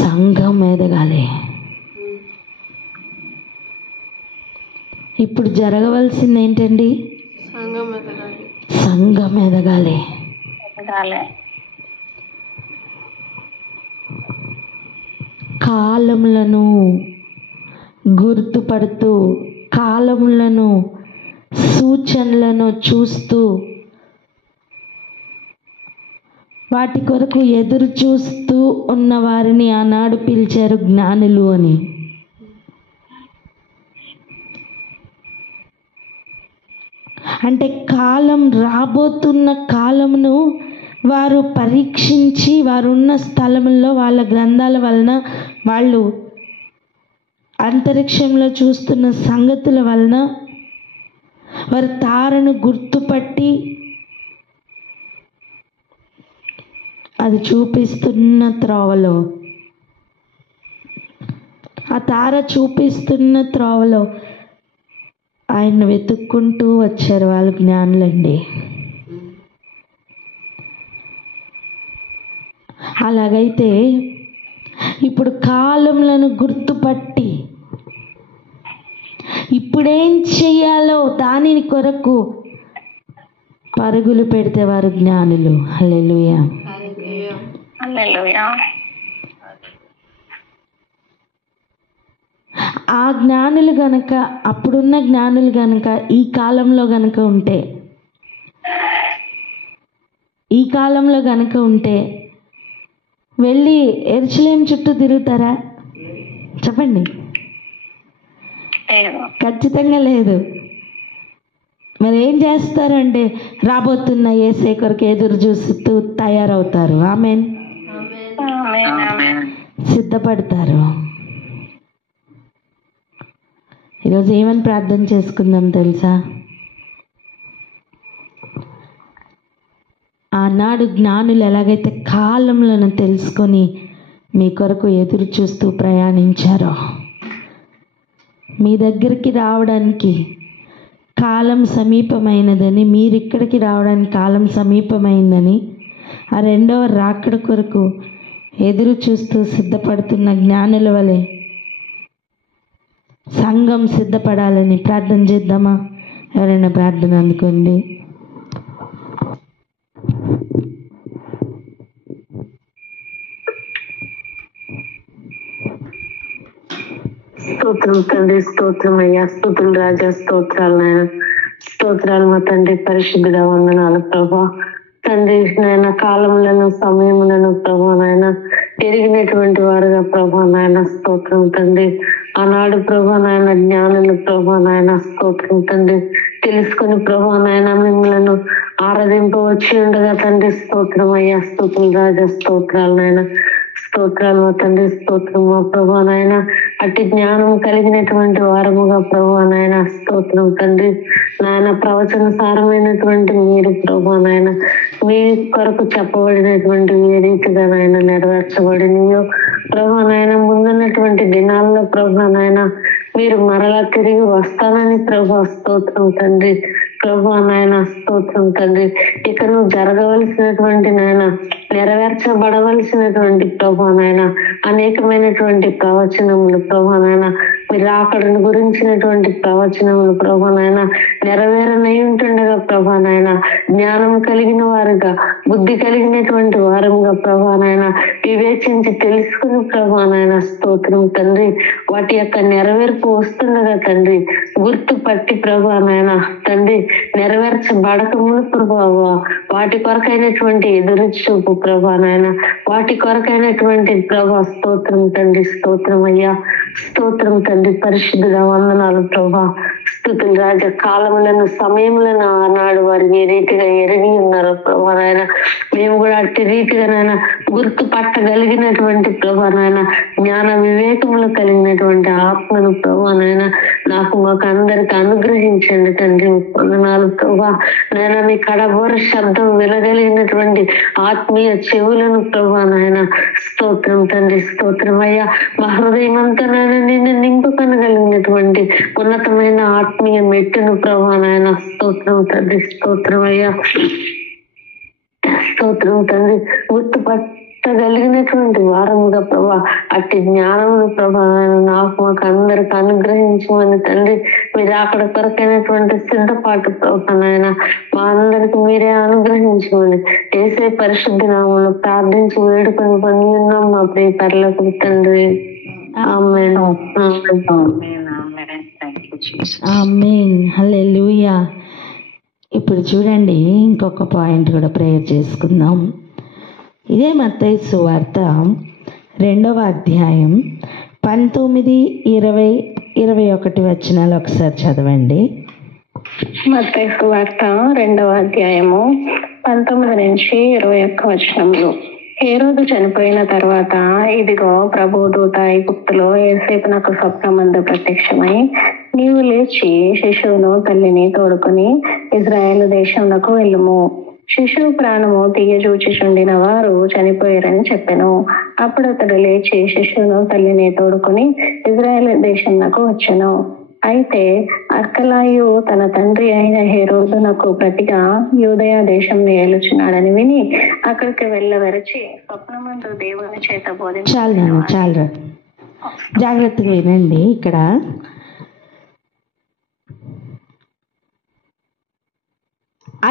సంఘం ఎదగాలి. ఇప్పుడు జరగవలసింది ఏంటండి? సంఘం ఎదగాలి. కాలములను గుర్తుపడుతూ, కాలములను సూచనలను చూస్తూ, వాటి కొరకు ఎదురు చూస్తూ ఉన్న వారిని ఆనాడు పిలిచారు జ్ఞానులు అని. అంటే కాలం, రాబోతున్న కాలమును వారు పరీక్షించి, వారున్న స్థలంలో వాళ్ళ గ్రంథాల వలన, వాళ్ళు అంతరిక్షంలో చూస్తున్న సంగతుల వలన వారు తారను గుర్తుపట్టి, అది చూపిస్తున్న త్రోవలో, ఆ తార చూపిస్తున్న త్రోవలో ఆయన వెతుక్కుంటూ వచ్చారు వాళ్ళు జ్ఞానులండి. అలాగైతే ఇప్పుడు కాలములను గుర్తుపట్టి ఇప్పుడేం చెయ్యాలో దానిని కొరకు పరుగులు పెడితే వారు జ్ఞానులు. హల్లెలూయా. హల్లెలూయా. ఆ జ్ఞానులు గనక, అప్పుడున్న జ్ఞానులు గనక ఈ కాలంలో గనక ఉంటే, ఈ కాలంలో గనక ఉంటే వెళ్ళి యెరూషలేము చుట్టూ తిరుగుతారా? చెప్పండి. ఖచ్చితంగా లేదు. మరి ఏం చేస్తారంటే రాబోతున్న యేసయ్య కొరకు ఎదురు చూస్తూ తయారవుతారు. ఆమేన్. సిద్ధపడతారు. ఈరోజు ఏమని ప్రార్థన చేసుకుందాం తెలుసా? ఆనాడు జ్ఞానులు ఎలాగైతే కాలములను తెలుసుకొని మీ కొరకు ఎదురు చూస్తూ ప్రయాణించారో, మీ దగ్గరికి రావడానికి కాలం సమీపమైనదని, మీరిక్కడికి రావడానికి కాలం సమీపమైందని, ఆ రెండవ రాకడ కొరకు ఎదురు చూస్తూ సిద్ధపడుతున్న జ్ఞానుల వలె సంఘం సిద్ధపడాలని ప్రార్థన చేద్దామా? ఎవరైనా ప్రార్థన అందుకోండి. స్తోత్రం తండ్రి, స్తోత్రం అయ్యా, స్తుతులు రాజా, స్తోత్రాలు నాయన, స్తోత్రాలు మా తండ్రి, పరిశుద్ధుడా, వందనాలు ప్రభా. తండ్రి నాయన, కాలములను సమయములను ప్రభా నాయన ఎరిగినటువంటి వారుగా ప్రభా నాయన స్తోత్రం తండ్రి. ఆనాడు ప్రభా నాయన జ్ఞానులు ప్రభా నాయన స్తోత్రం తండ్రి తెలుసుకుని ప్రభా నాయన మిమ్మలను ఆరాధింపవచ్చి ఉండగా తండ్రి స్తోత్రం అయ్యా, స్తుతులు రాజా, స్తోత్రాలు నాయన, స్తోత్రాలు మా తండ్రి, స్తోత్రం మా ప్రభా నాయన. అట్టి జ్ఞానం కలిగినటువంటి వారముగా ప్రభా నాయన స్తోత్రం తండ్రి. నాయన ప్రవచన సారమైనటువంటి మీరు ప్రభా నాయన మీ కొరకు చెప్పబడినటువంటి ఏ రీతిగా నాయన నెరవేర్చబడినయో ప్రభా నాయన ముందున్నటువంటి దినాల్లో ప్రభా నాయన మీరు మరలా తిరిగి వస్తానని ప్రభా స్తోత్రం తండ్రి. ప్రభా నాయన స్తోత్రం తండ్రి. ఇక నువ్వు జరగవలసినటువంటి నాయన నెరవేర్చబడవలసినటువంటి ప్రభా నాయన అనేకమైనటువంటి ప్రవచనములు ప్రభా నాయన, మీరు అక్కడను గురించినటువంటి ప్రవచనములు ప్రభా నాయన నెరవేరనై ఉంటుండగా ప్రభా నాయన జ్ఞానం కలిగిన వారుగా, బుద్ధి కలిగినటువంటి వారముగా ప్రభా నాయన వివేచించి తెలుసుకుని ప్రభా నాయన స్తోత్రం తండ్రి. వాటి యొక్క నెరవేర్పు వస్తుండగా తండ్రి గుర్తుపట్టి ప్రభా నాయన తండ్రి నెరవేర్చబడక మునుపు ప్రభా వాటి కొరకైనటువంటి ఎదురు చూపు ప్రభా నాయన, వాటి కొరకైనటువంటి ప్రభా స్తోత్రం తండ్రి, స్తోత్రం అయ్యా, స్తోత్రం తండ్రి, పరిశుద్ధుడా, వందనాలు ప్రభా. స్తుతులు రాజా, కాలములను సమయములను ఆనాడు వారు ఏ రీతిగా ఎరిగి ఉన్నారో ప్రభా నాయన మేము కూడా అట్టి రీతిగా నాయన గుర్తుపట్టగలిగినటువంటి ప్రభా నాయన జ్ఞాన వివేకములు కలిగినటువంటి ఆత్మను ప్రభా నాయన నాకు మాకు అందరికి అనుగ్రహించండి తండ్రి. వందనాలు ప్రభా నాయన. మీ కడబోర శబ్దం వినగలిగినటువంటి ఆత్మీయ చెవులను ప్రభా నాయన స్తోత్రం తండ్రి, స్తోత్రం అయ్యా. మా హృదయం అంతా నాయన నిన్ను నింపుకొనగలిగినటువంటి ఉన్నతమైన ఆత్మీయ మెట్టును ప్రభా నాయన స్తోత్రం తండ్రి, స్తోత్రం అయ్యా, స్తోత్రం తండ్రి. గుర్తుపట్టగలిగినటువంటి వారముగా ప్రభా అట్టి జ్ఞానమును ప్రభా నాకు మాకు అందరికి అనుగ్రహించమని తండ్రి. మీరు అక్కడ కొరకైనటువంటి సిద్ధపాటు ప్రభా నాయన మా అందరికి మీరే అనుగ్రహించమని యేసే పరిశుద్ధ నామములో ప్రార్థించి వేడుకొని పొంది ఉన్నాం మా ప్రియ పరలోకపు తండ్రి. ఆమేన్. హల్లెలూయా. ఇప్పుడు చూడండి, ఇంకొక పాయింట్ కూడా ప్రేయర్ చేసుకుందాం. ఇదే మత్తయి సువార్త 2వ అధ్యాయం 19, 20, 21 వచనాలు ఒకసారి చదవండి. మత్తయి సువార్త 2వ అధ్యాయము 19 నుంచి 21 వచనములు. హేరోదు చనిపోయిన తర్వాత, ఇదిగో ప్రభు దూత ఐగుప్తులో యోసేపునకు స్వప్నమందు ప్రత్యక్షమై, నీవు లేచి శిశువును తల్లిని తోడుకొని ఇజ్రాయేలు దేశమునకు వెళ్ళుము. శిశువు ప్రాణము తీయజూచుచుండిన వారు చనిపోయారని చెప్పెను. అప్పుడు అతడు లేచి శిశువును తల్లిని తోడుకొని ఇజ్రాయేల్ దేశమునకు వచ్చెను. అయితే అర్కలాయు తన తండ్రి అయిన హేరోదునకు ప్రతిగా యూదయ దేశం ఏలుచున్నాడని విని అక్కడికి వెళ్ళవరచి స్వప్నమందు దేవుని చేత చాలు జాగ్రత్తగా వినండి. ఇక్కడ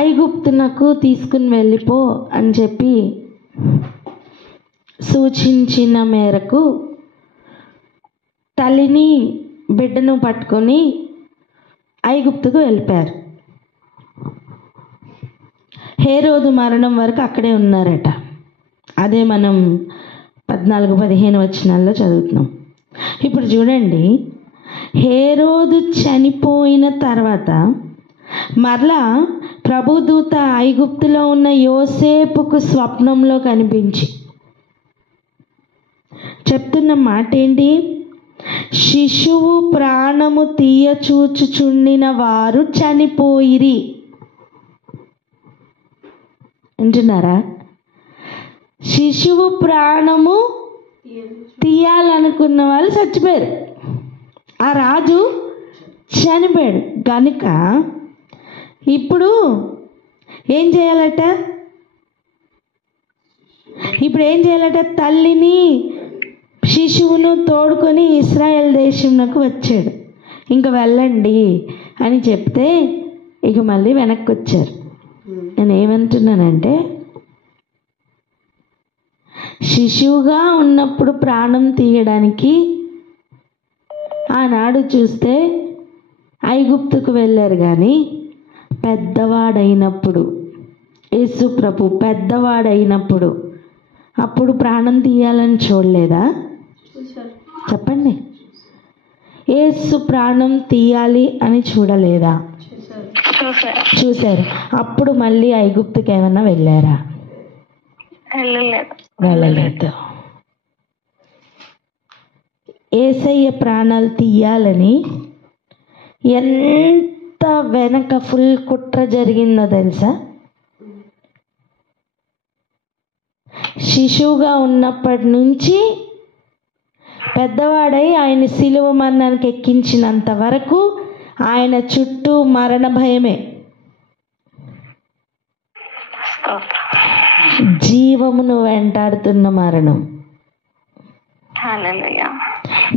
ఐగుప్తునకు తీసుకుని వెళ్ళిపో అని చెప్పి సూచించిన మేరకు తల్లిని బిడ్డను పట్టుకొని ఐగుప్తుకు వెళ్ళిపోయారు. హేరోదు మరణం వరకు అక్కడే ఉన్నారట. అదే మనం 14, 15 వచనాల్లో చదువుతున్నాం. ఇప్పుడు చూడండి, హేరోదు చనిపోయిన తర్వాత మరలా ప్రభుదూత ఐగుప్తులో ఉన్న యోసేపుకు స్వప్నంలో కనిపించి చెప్తున్న మాట ఏంటి? శిశువు ప్రాణము తీయచూచుచుండిన వారు చనిపోయిరి. వింటున్నారా? శిశువు ప్రాణము తీయాలనుకున్న వాళ్ళు చచ్చిపోయారు. ఆ రాజు చనిపోయాడు కనుక ఇప్పుడు ఏం చేయాలట? తల్లిని శిశువును తోడుకొని ఇశ్రాయేల్ దేశంలోకి వచ్చాడు. ఇంకా వెళ్ళండి అని చెప్తే ఇక మళ్ళీ వెనక్కి వచ్చారు. నేను ఏమంటున్నానంటే, శిశువుగా ఉన్నప్పుడు ప్రాణం తీయడానికి ఆనాడు చూస్తే ఐగుప్తుకు వెళ్ళారు, కానీ పెద్దవాడైనప్పుడు, యేసు ప్రభు పెద్దవాడైనప్పుడు అప్పుడు ప్రాణం తీయాలని చూడలేదా? చెప్పండి. యేసు ప్రాణం తీయాలి అని చూడలేదా? చూశారు. అప్పుడు మళ్ళీ ఐగుప్తుకి ఏమన్నా వెళ్ళారా? వెళ్ళలేదు. యేసయ్య ప్రాణాలు తీయాలని ఎంత వెనక ఫుల్ కుట్ర జరిగిందో తెలుసా? శిశువుగా ఉన్నప్పటి నుంచి పెద్దవాడై ఆయన సిలువ మరణానికి ఎక్కించినంత వరకు ఆయన చుట్టూ మరణ భయమే. జీవమును వెంటాడుతున్న మరణం.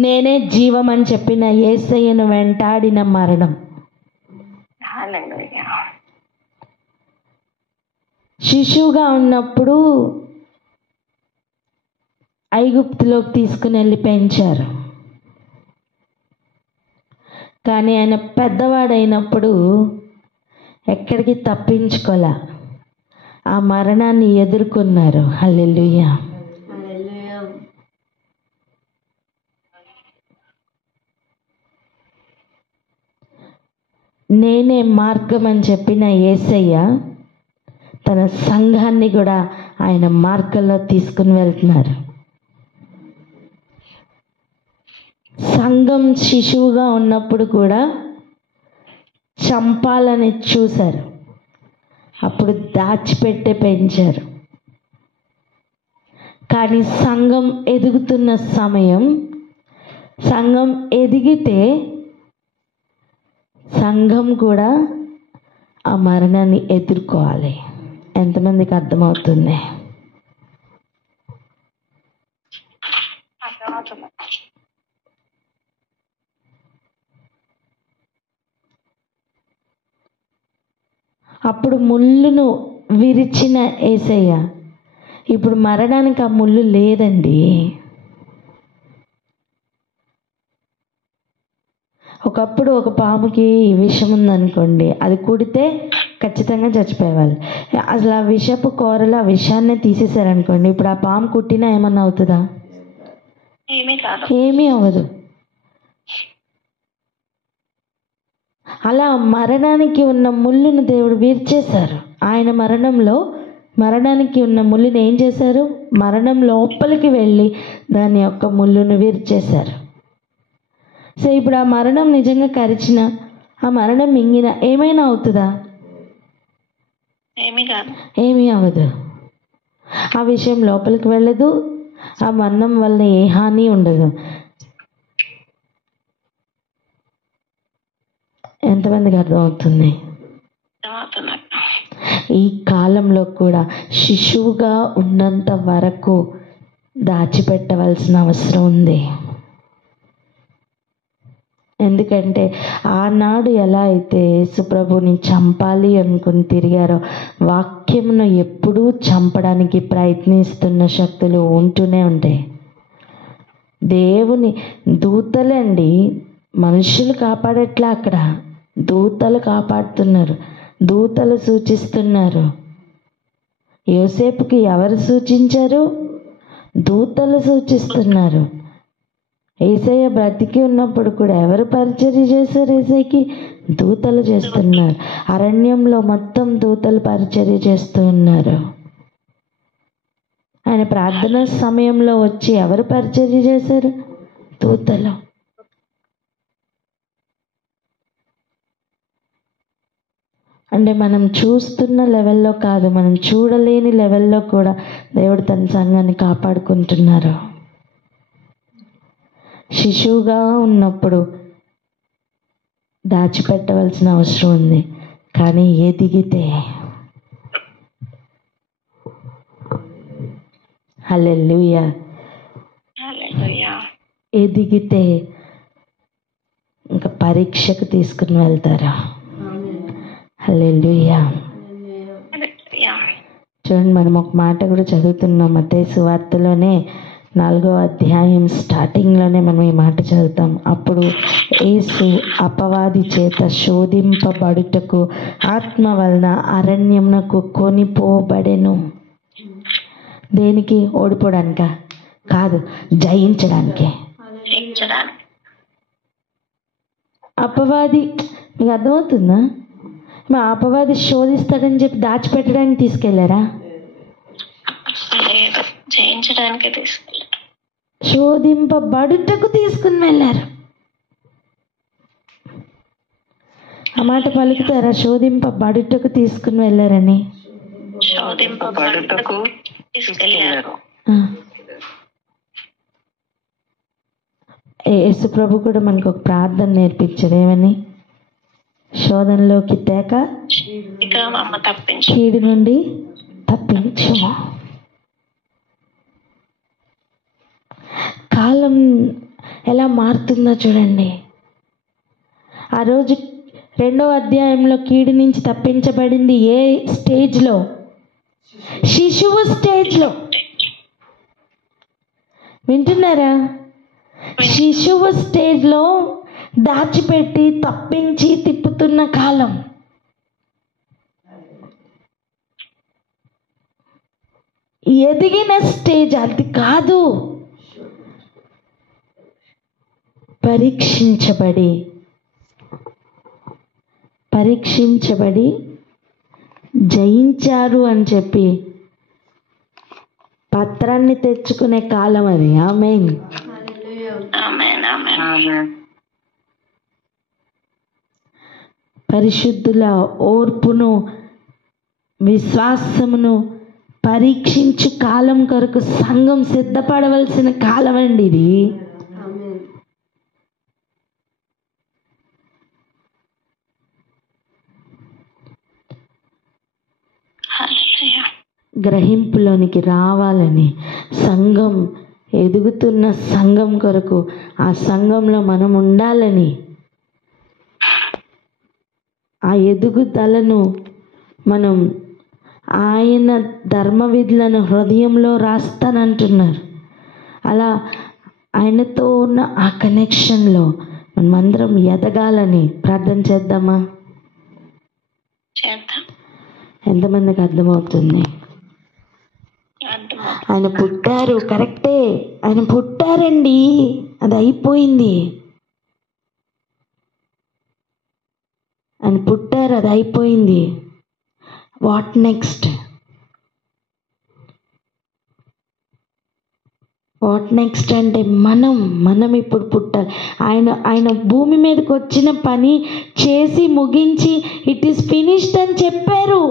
నేనే జీవం అని చెప్పిన యేసయ్యను వెంటాడిన మరణం. శిశువుగా ఉన్నప్పుడు ఐగుప్తులోకి తీసుకుని వెళ్ళి పెంచారు, కానీ ఆయన పెద్దవాడైనప్పుడు ఎక్కడికి తప్పించుకోలే, ఆ మరణాన్ని ఎదుర్కొన్నారు. హల్లెలూయా. నేనే మార్గం అని చెప్పిన యేసయ్య తన సంఘాన్ని కూడా ఆయన మార్గంలో తీసుకుని వెళ్తున్నారు. సంఘం శిశువుగా ఉన్నప్పుడు కూడా చంపాలని చూశారు, అప్పుడు దాచిపెట్టే పెంచారు. కానీ సంఘం ఎదుగుతున్న సమయం, సంఘం ఎదిగితే సంఘం కూడా ఆ మరణాన్ని ఎదుర్కోవాలి. ఎంతమందికి అర్థమవుతుంది? అప్పుడు ముళ్ళును విరిచిన యేసయ్య ఇప్పుడు మరణానికి ఆ ముళ్ళు లేదండి. ఒకప్పుడు ఒక పాముకి విషం ఉందనుకోండి, అది కుడితే ఖచ్చితంగా చచ్చిపోయేవాళ్ళు. అసలు ఆ విషపు కూరలు ఆ విషాన్ని తీసేశారనుకోండి, ఇప్పుడు ఆ పాము కుట్టినా ఏమన్నా అవుతుందా? ఏమీ అవ్వదు. అలా మరణానికి ఉన్న ముళ్ళును దేవుడు విరిచేశారు. ఆయన మరణానికి ఉన్న ముళ్ళుని ఏం చేశారు? మరణం లోపలికి వెళ్ళి దాని యొక్క ముళ్ళును విరిచేశారు. సో ఇప్పుడు ఆ మరణం నిజంగా కరిచిన, ఆ మరణం మింగిన ఏమైనా అవుతుందా? ఏమీ అవ్వదు. ఆ విషయం లోపలికి వెళ్ళదు. ఆ మరణం వల్ల ఏ హాని ఉండదు. ఎంతమందికి అర్థమవుతుంది? ఈ కాలంలో కూడా శిశువుగా ఉన్నంత వరకు దాచిపెట్టవలసిన అవసరం ఉంది. ఎందుకంటే ఆనాడు ఎలా అయితే యేసుప్రభుని చంపాలి అనుకుని తిరిగారో, వాక్యమును ఎప్పుడూ చంపడానికి ప్రయత్నిస్తున్న శక్తులు ఉంటూనే ఉంటాయి. దేవుని దూతలండి, మనుషులు కాపాడట్లా, అక్కడ దూతలు కాపాడుతున్నారు, దూతలు సూచిస్తున్నారు. యోసేపుకి ఎవరు సూచించారు? దూతలు సూచిస్తున్నారు. యేసయ్య బ్రతికి ఉన్నప్పుడు కూడా ఎవరు పరిచర్య చేశారు? యేసయ్యకి దూతలు చేస్తున్నారు. అరణ్యంలో మొత్తం దూతలు పరిచర్య చేస్తూ ఉన్నారు. ఆయన ప్రార్థన సమయంలో వచ్చి ఎవరు పరిచర్య చేశారు? దూతలు. అంటే మనం చూస్తున్న లెవెల్లో కాదు, మనం చూడలేని లెవెల్లో కూడా దేవుడు తన సంఘాన్ని కాపాడుకుంటున్నారు. శిశువుగా ఉన్నప్పుడు దాచిపెట్టవలసిన అవసరం ఉంది. కానీ ఎదిగితే, హల్లెలూయా, ఎదిగితే ఇంకా పరీక్షకు తీసుకుని వెళ్తారా? హల్లెలూయా. చూడండి, మనం ఒక మాట కూడా చదువుతున్నాం. మత్తయి సువార్తలోనే 4వ అధ్యాయం స్టార్టింగ్లోనే మనం ఈ మాట చదువుతాం. అప్పుడు యేసు అపవాది చేత శోధింపబడుటకు ఆత్మ వలన అరణ్యమునకు కొనిపోబడెను. దేనికి? ఓడిపోవడానికా? కాదు, జయించడానికే. అపవాది, మీకు అర్థమవుతుందా? మా అపవాది శోధిస్తాడని చెప్పి దాచిపెట్టడానికి తీసుకెళ్లారా? జయించడానికి తీసుకెళ్ళారు. శోధింపబడుటకు తీసుకుని వెళ్ళారు. ఆ మాట పలుకుతారా? శోధింపబడుటకు తీసుకుని వెళ్ళారని. శోధింపబడుటకు తీసుకెళ్ళారు. యేసు ప్రభు కూడా మనకు ఒక ప్రార్థన నేర్పించారు. ఏమని? శోధనలోకి తేక కీడు నుండి తప్పించుము. కాలం ఎలా మారుతుందో చూడండి. ఆ రోజు 2వ అధ్యాయంలో కీడు నుంచి తప్పించబడింది ఏ స్టేజ్లో? శిశువు స్టేజ్లో. వింటున్నారా? శిశువు స్టేజ్లో దాచిపెట్టి తప్పించి తిప్పుతున్న కాలం. ఎదిగిన స్టేజ్ అది కాదు. పరీక్షించబడి జయించారు అని చెప్పి పత్రాన్ని తెచ్చుకునే కాలం అది. ఆమేన్. పరిశుద్ధుల ఓర్పును విశ్వాసమును పరీక్షించు కాలం కొరకు సంఘం సిద్ధపడవలసిన కాలం అండి ఇది. గ్రహింపులోనికి రావాలని, సంఘం ఎదుగుతున్న సంఘం కొరకు ఆ సంఘంలో మనం ఉండాలని, ఆ ఎదుగుదలను మనం ఆయన ధర్మ విధులను హృదయంలో రాస్తానంటున్నారు. అలా ఆయనతో ఉన్న ఆ కనెక్షన్లో మనమందరం ఎదగాలని ప్రార్థన చేద్దామా? చేద్దాం. ఎంతమందికి అర్థమవుతుంది? ఆయన పుట్టారు, కరెక్టే, ఆయన పుట్టారండి, అది అయిపోయింది. ఆయన పుట్టారు, అది అయిపోయింది. What next? వాట్ నెక్స్ట్ అంటే మనం ఇప్పుడు పుట్టాలి. ఆయన భూమి మీదకి వచ్చిన పని చేసి ముగించి ఇట్ ఈస్ ఫినిష్డ్ అని చెప్పారు.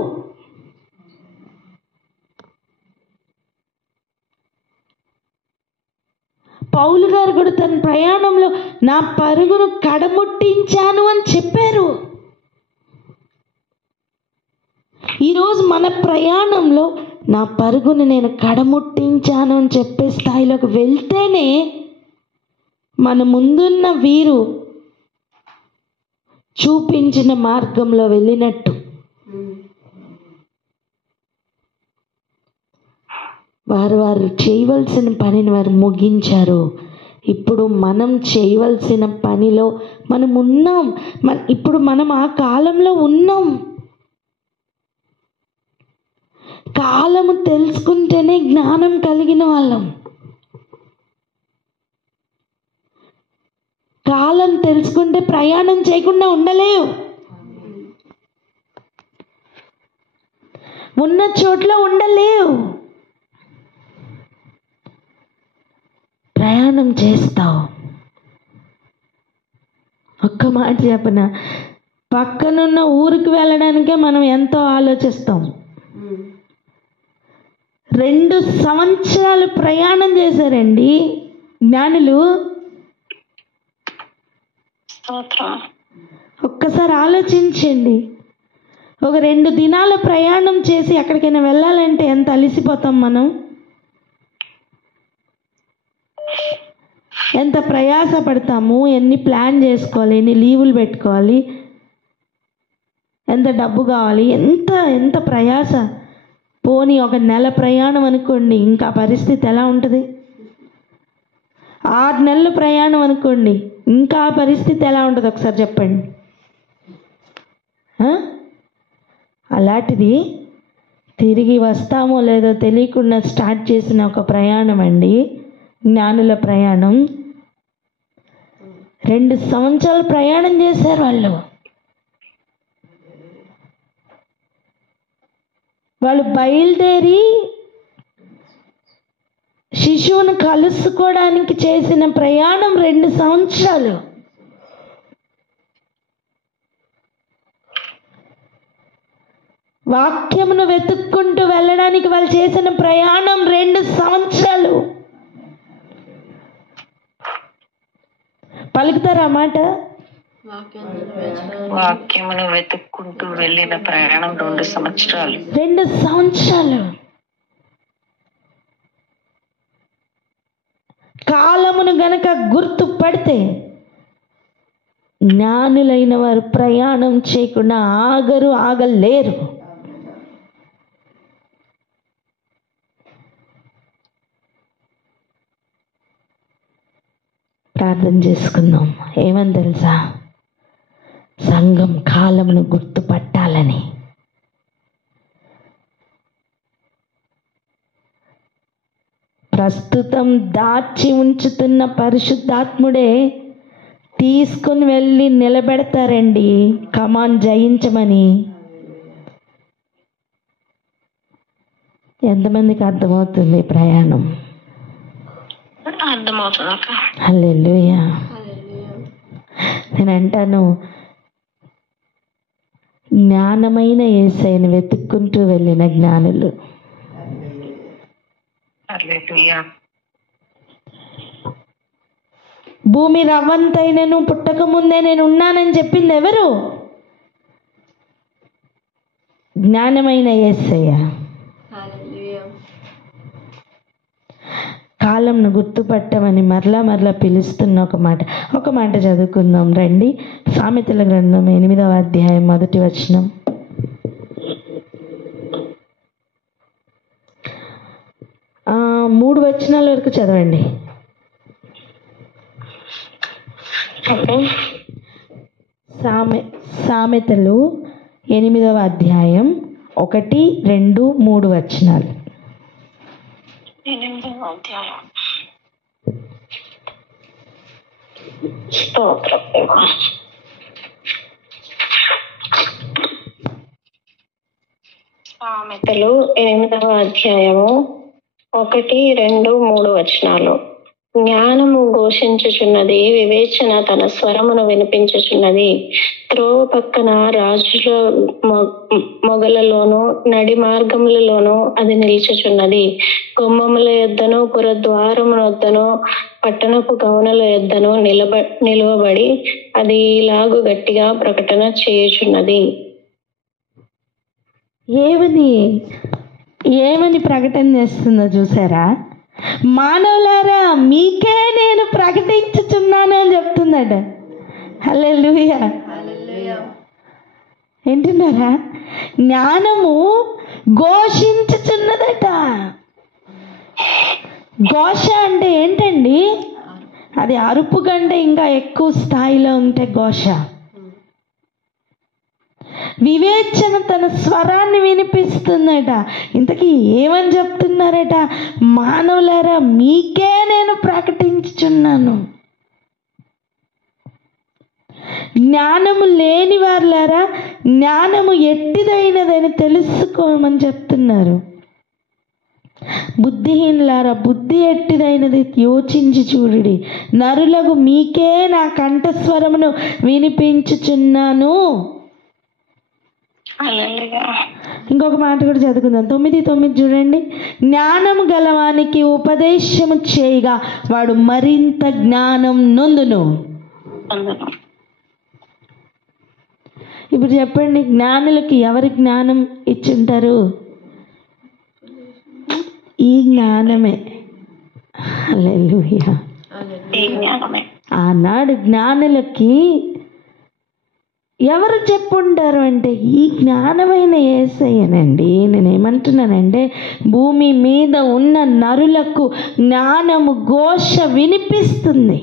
పౌలు గారు కూడా తన ప్రయాణంలో నా పరుగును కడముట్టించాను అని చెప్పారు. ఈరోజు మన ప్రయాణంలో నా పరుగును నేను కడముట్టించాను అని చెప్పే స్థాయిలోకి వెళ్తేనే మన ముందున్న వీరు చూపించిన మార్గంలో వెళ్ళినట్టు. వారు చేయవలసిన పనిని వారు ముగించారు. ఇప్పుడు మనం చేయవలసిన పనిలో మనం ఉన్నాం. ఇప్పుడు మనం ఆ కాలంలో ఉన్నాం. కాలము తెలుసుకుంటేనే జ్ఞానం కలిగిన వాళ్ళం. కాలం తెలుసుకుంటే ప్రయాణం చేయకుండా ఉండలేవు. ఉన్న చోట్ల ఉండలేవు. ప్రయాణం చేస్తావు. ఒక్క మాట చెప్పనా, పక్కనున్న ఊరికి వెళ్ళడానికే మనం ఎంతో ఆలోచిస్తాం. 2 సంవత్సరాలు ప్రయాణం చేశారండి జ్ఞానులు. ఒక్కసారి ఆలోచించండి. ఒక 2 దినాల ప్రయాణం చేసి ఎక్కడికైనా వెళ్ళాలంటే ఎంత అలసిపోతాం మనం, ఎంత ప్రయాస పడతాము, ఎన్ని ప్లాన్ చేసుకోవాలి, ఎన్ని లీవులు పెట్టుకోవాలి, ఎంత డబ్బు కావాలి, ఎంత ప్రయాస. పోనీ ఒక నెల ప్రయాణం అనుకోండి, ఇంకా పరిస్థితి ఎలా ఉంటుంది? 6 నెలల ప్రయాణం అనుకోండి, ఇంకా పరిస్థితి ఎలా ఉంటుంది ఒకసారి చెప్పండి. అలాంటిది తిరిగి వస్తామో లేదో తెలియకుండా స్టార్ట్ చేసిన ఒక ప్రయాణం అండి జ్ఞానుల ప్రయాణం. 2 సంవత్సరాలు ప్రయాణం చేశారు వాళ్ళు బయలుదేరి శిశువును కలుసుకోవడానికి చేసిన ప్రయాణం 2 సంవత్సరాలు. వాక్యమును వెతుక్కుంటూ వెళ్ళడానికి వాళ్ళు చేసిన ప్రయాణం 2 సంవత్సరాలు. పలుకుతారా మాట? వాక్యమును వెతుక్కుంటూ వెళ్ళిన ప్రయాణం 2 సంవత్సరాలు. 2 సంవత్సరాలు. కాలమును గనక గుర్తుపడితే జ్ఞానులైన వారు ప్రయాణం చేయకుండా ఆగలేరు. ప్రార్థన చేసుకుందాం. ఏమని తెలుసా? సంఘం కాలమును గుర్తుపట్టాలని. ప్రస్తుతం దాచి ఉంచుతున్న పరిశుద్ధాత్ముడే తీసుకుని వెళ్ళి నిలబెడతారండి. కమాన్ జయించమని. ఎంతమందికి అర్థమవుతుంది ప్రయాణం? అర్థమవుతుంది. హల్లెలూయా. నేను అంటాను, జ్ఞానమైన యేసయ్యను వెతుక్కుంటూ వెళ్ళిన జ్ఞానులు. భూమి రవ్వంతైనను పుట్టక ముందే నేను ఉన్నానని చెప్పింది ఎవరు? జ్ఞానమైన యేసయ్య. కాలంను గుర్తుపట్టమని మరలా పిలుస్తున్న ఒక మాట చదువుకుందాం రండి. సామెతల గ్రంథం 8వ అధ్యాయం 1వ వచనం. మూడు వచనాల వరకు చదవండి. సామెతలు 8వ అధ్యాయం 1, 2, 3 వచనాలు. 8వ అధ్యాయం. స్తోత్రం. సామెతలు 8వ అధ్యాయము 1, 2, 3 వచనాలు. జ్ఞానము ఘోషించుచున్నది, వివేచన తన స్వరమును వినిపించుచున్నది. త్రోవ పక్కన రాజుల మొగలలోను నడి మార్గములలోను అది నిలిచుచున్నది. గుమ్మముల యొద్దను పురద్వారముల యొద్దను పట్టణపు గౌనల యొద్దను నిలువబడి అది ఇలాగు గట్టిగా ప్రకటన చేయుచున్నది. ఏమని ప్రకటన చేస్తుందో చూసారా? మానవులారా, మీకే నేను ప్రకటించుచున్నాను అని చెప్తుందట. హల్లెలూయా. వింటున్నారా? జ్ఞానము ఘోషించుచున్నదట. ఘోష అంటే ఏంటండి? అది అరుపు కంటే ఇంకా ఎక్కువ స్థాయిలో ఉంటే ఘోష. వివేచన తన స్వరాన్ని వినిపిస్తుందట. ఇంతకీ ఏమని చెప్తున్నారట? మానవులారా, మీకే నేను ప్రకటించుచున్నాను. జ్ఞానము లేని వారులారా, జ్ఞానము ఎట్టిదైనదని తెలుసుకోమని చెప్తున్నారు. బుద్ధిహీనులారా, బుద్ధి ఎట్టిదైనది యోచించి చూడుడి. నరులకు మీకే నా కంఠస్వరమును వినిపించుచున్నాను. ఇంకొక మాట కూడా చదువుకుందాం. 9:9 చూడండి. జ్ఞానము గలవానికి ఉపదేశము చేయగా వాడు మరింత జ్ఞానం నొందును. ఇప్పుడు చెప్పండి, జ్ఞానులకి ఎవరి జ్ఞానం ఇచ్చుంటారు? ఈ జ్ఞానమే. హల్లెలూయా. ఆనాడు జ్ఞానులకి ఎవరు చెప్పుంటారు అంటే ఈ జ్ఞానమైన యేసయ్యనండి. నేనేమంటున్నానంటే, భూమి మీద ఉన్న నరులకు జ్ఞానము ఘోష వినిపిస్తుంది.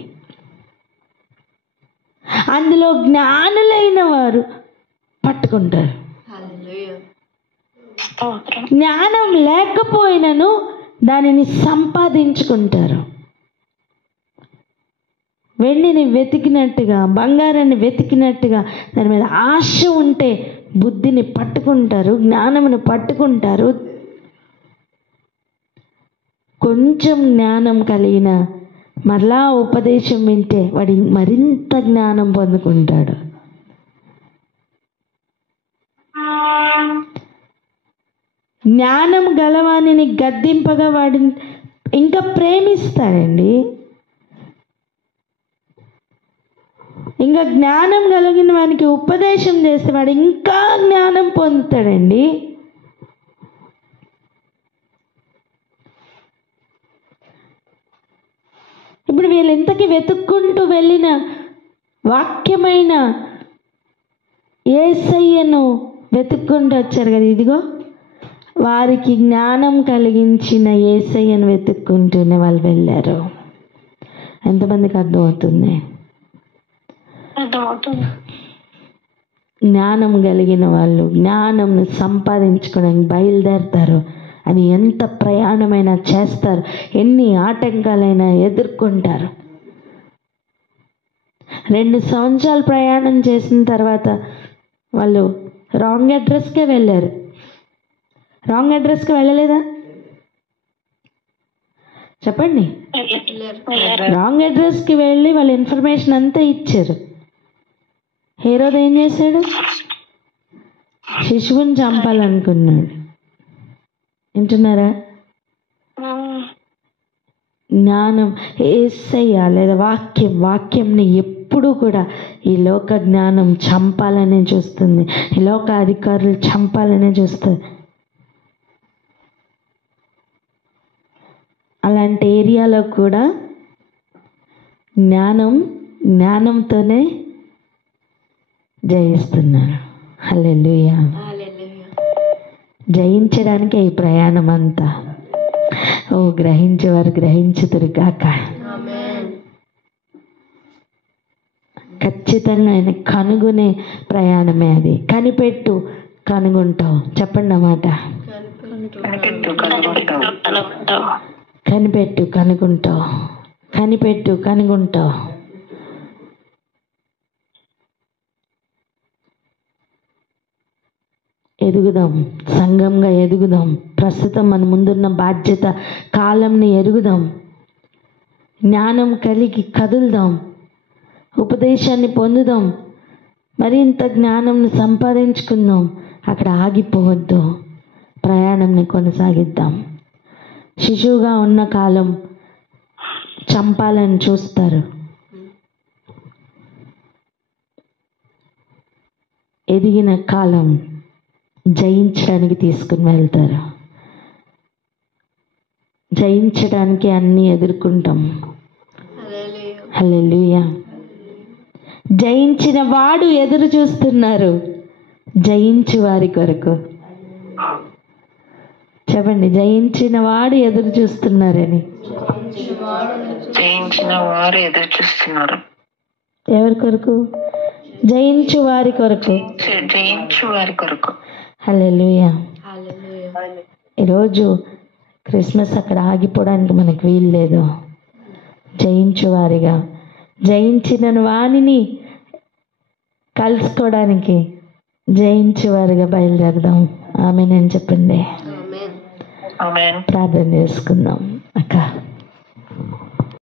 అందులో జ్ఞానులైన వారు పట్టుకుంటారు. జ్ఞానం లేకపోయినను దానిని సంపాదించుకుంటారు. వెండిని వెతికినట్టుగా, బంగారాన్ని వెతికినట్టుగా దాని మీద ఆశ ఉంటే బుద్ధిని పట్టుకుంటారు, జ్ఞానమును పట్టుకుంటారు. కొంచెం జ్ఞానం కలిగిన మరలా ఉపదేశం వింటే వాడి మరింత జ్ఞానం పొందుకుంటాడు. జ్ఞానం గలవానిని గద్దింపగా వాడిని ఇంకా ప్రేమిస్తాడండి. ఇంకా జ్ఞానం కలిగిన వానికి ఉపదేశం చేస్తే వాడు ఇంకా జ్ఞానం పొందుతాడండి. ఇప్పుడు వీళ్ళు ఇంతకీ వెతుక్కుంటూ వెళ్ళిన వాక్యమైన యేసయ్యను వెతుక్కుంటూ వచ్చారు కదా. ఇదిగో వారికి జ్ఞానం కలిగించిన యేసయ్యను వెతుక్కుంటూనే వాళ్ళు వెళ్ళారు. ఎంతమందికి అర్థమవుతుంది? జ్ఞానం కలిగిన వాళ్ళు జ్ఞానంను సంపాదించుకోవడానికి బయలుదేరతారు. అది ఎంత ప్రయాణమైనా చేస్తారు, ఎన్ని ఆటంకాలైనా ఎదుర్కొంటారు. 2 సంవత్సరాలు ప్రయాణం చేసిన తర్వాత వాళ్ళు రాంగ్ అడ్రస్కే వెళ్ళారు. రాంగ్ అడ్రస్కి వెళ్ళలేదా? చెప్పండి. రాంగ్ అడ్రస్కి వెళ్ళి వాళ్ళ ఇన్ఫర్మేషన్ అంతా ఇచ్చారు. హేరోదు ఏం చేశాడు? శిశువుని చంపాలనుకున్నాడు. వింటున్నారా? జ్ఞానం యేసయ్య లేదా వాక్యంని ఎప్పుడూ కూడా ఈ లోక జ్ఞానం చంపాలనే చూస్తుంది. ఈ లోక అధికారులు చంపాలనే చూస్తుంది. అలాంటి ఏరియాలో కూడా జ్ఞానంతోనే జయిస్తున్నారు. హల్లెలూయా. జయించడానికే ఈ ప్రయాణం అంతా. ఓ గ్రహించేవారు గ్రహించుదురు గాక. ఖచ్చితంగా ఆయన కనుగొనే ప్రయాణమే అది. కనిపెట్టు కనుగొంటావు. చెప్పండి అన్నమాట. కనిపెట్టు కనుగొంటావు. కనిపెట్టు కనుగొంటావు. ఎదుగుదాం, సంఘంగా ఎదుగుదాం. ప్రస్తుతం మన ముందున్న బాధ్యత కాలంని ఎరుగుదాం. జ్ఞానం కలిగి కదులుదాం. ఉపదేశాన్ని పొందుదాం. మరింత జ్ఞానంని సంపాదించుకుందాం. అక్కడ ఆగిపోవద్దు. ప్రయాణంని కొనసాగిద్దాం. శిశువుగా ఉన్న కాలం చంపాలని చూస్తారు. ఎదిగిన కాలం జయించడానికి తీసుకుని వెళ్తారు. జయించడానికి అన్ని ఎదుర్కొంటాం. హల్లెలూయా. జయించిన వాడు ఎదురు చూస్తున్నారు జయించు వారి కొరకు. చెప్పండి, జయించిన వాడు ఎదురు చూస్తున్నారని. జయించిన వారు ఎదురు చూస్తున్నారు. ఎవరి కొరకు? జయించు వారి కొరకు. జయించు వారి కొరకు. హల్లెలూయా. ఈరోజు క్రిస్మస్ అక్కడ ఆగిపోవడానికి మనకు వీలు లేదు. జయించు వారిగా, జయించిన వాణిని కలుసుకోవడానికి జయించు వారిగా బయలుదేరదాం. ఆమేన్ అని చెప్పండి. ప్రార్థన చేసుకుందాం అక్క.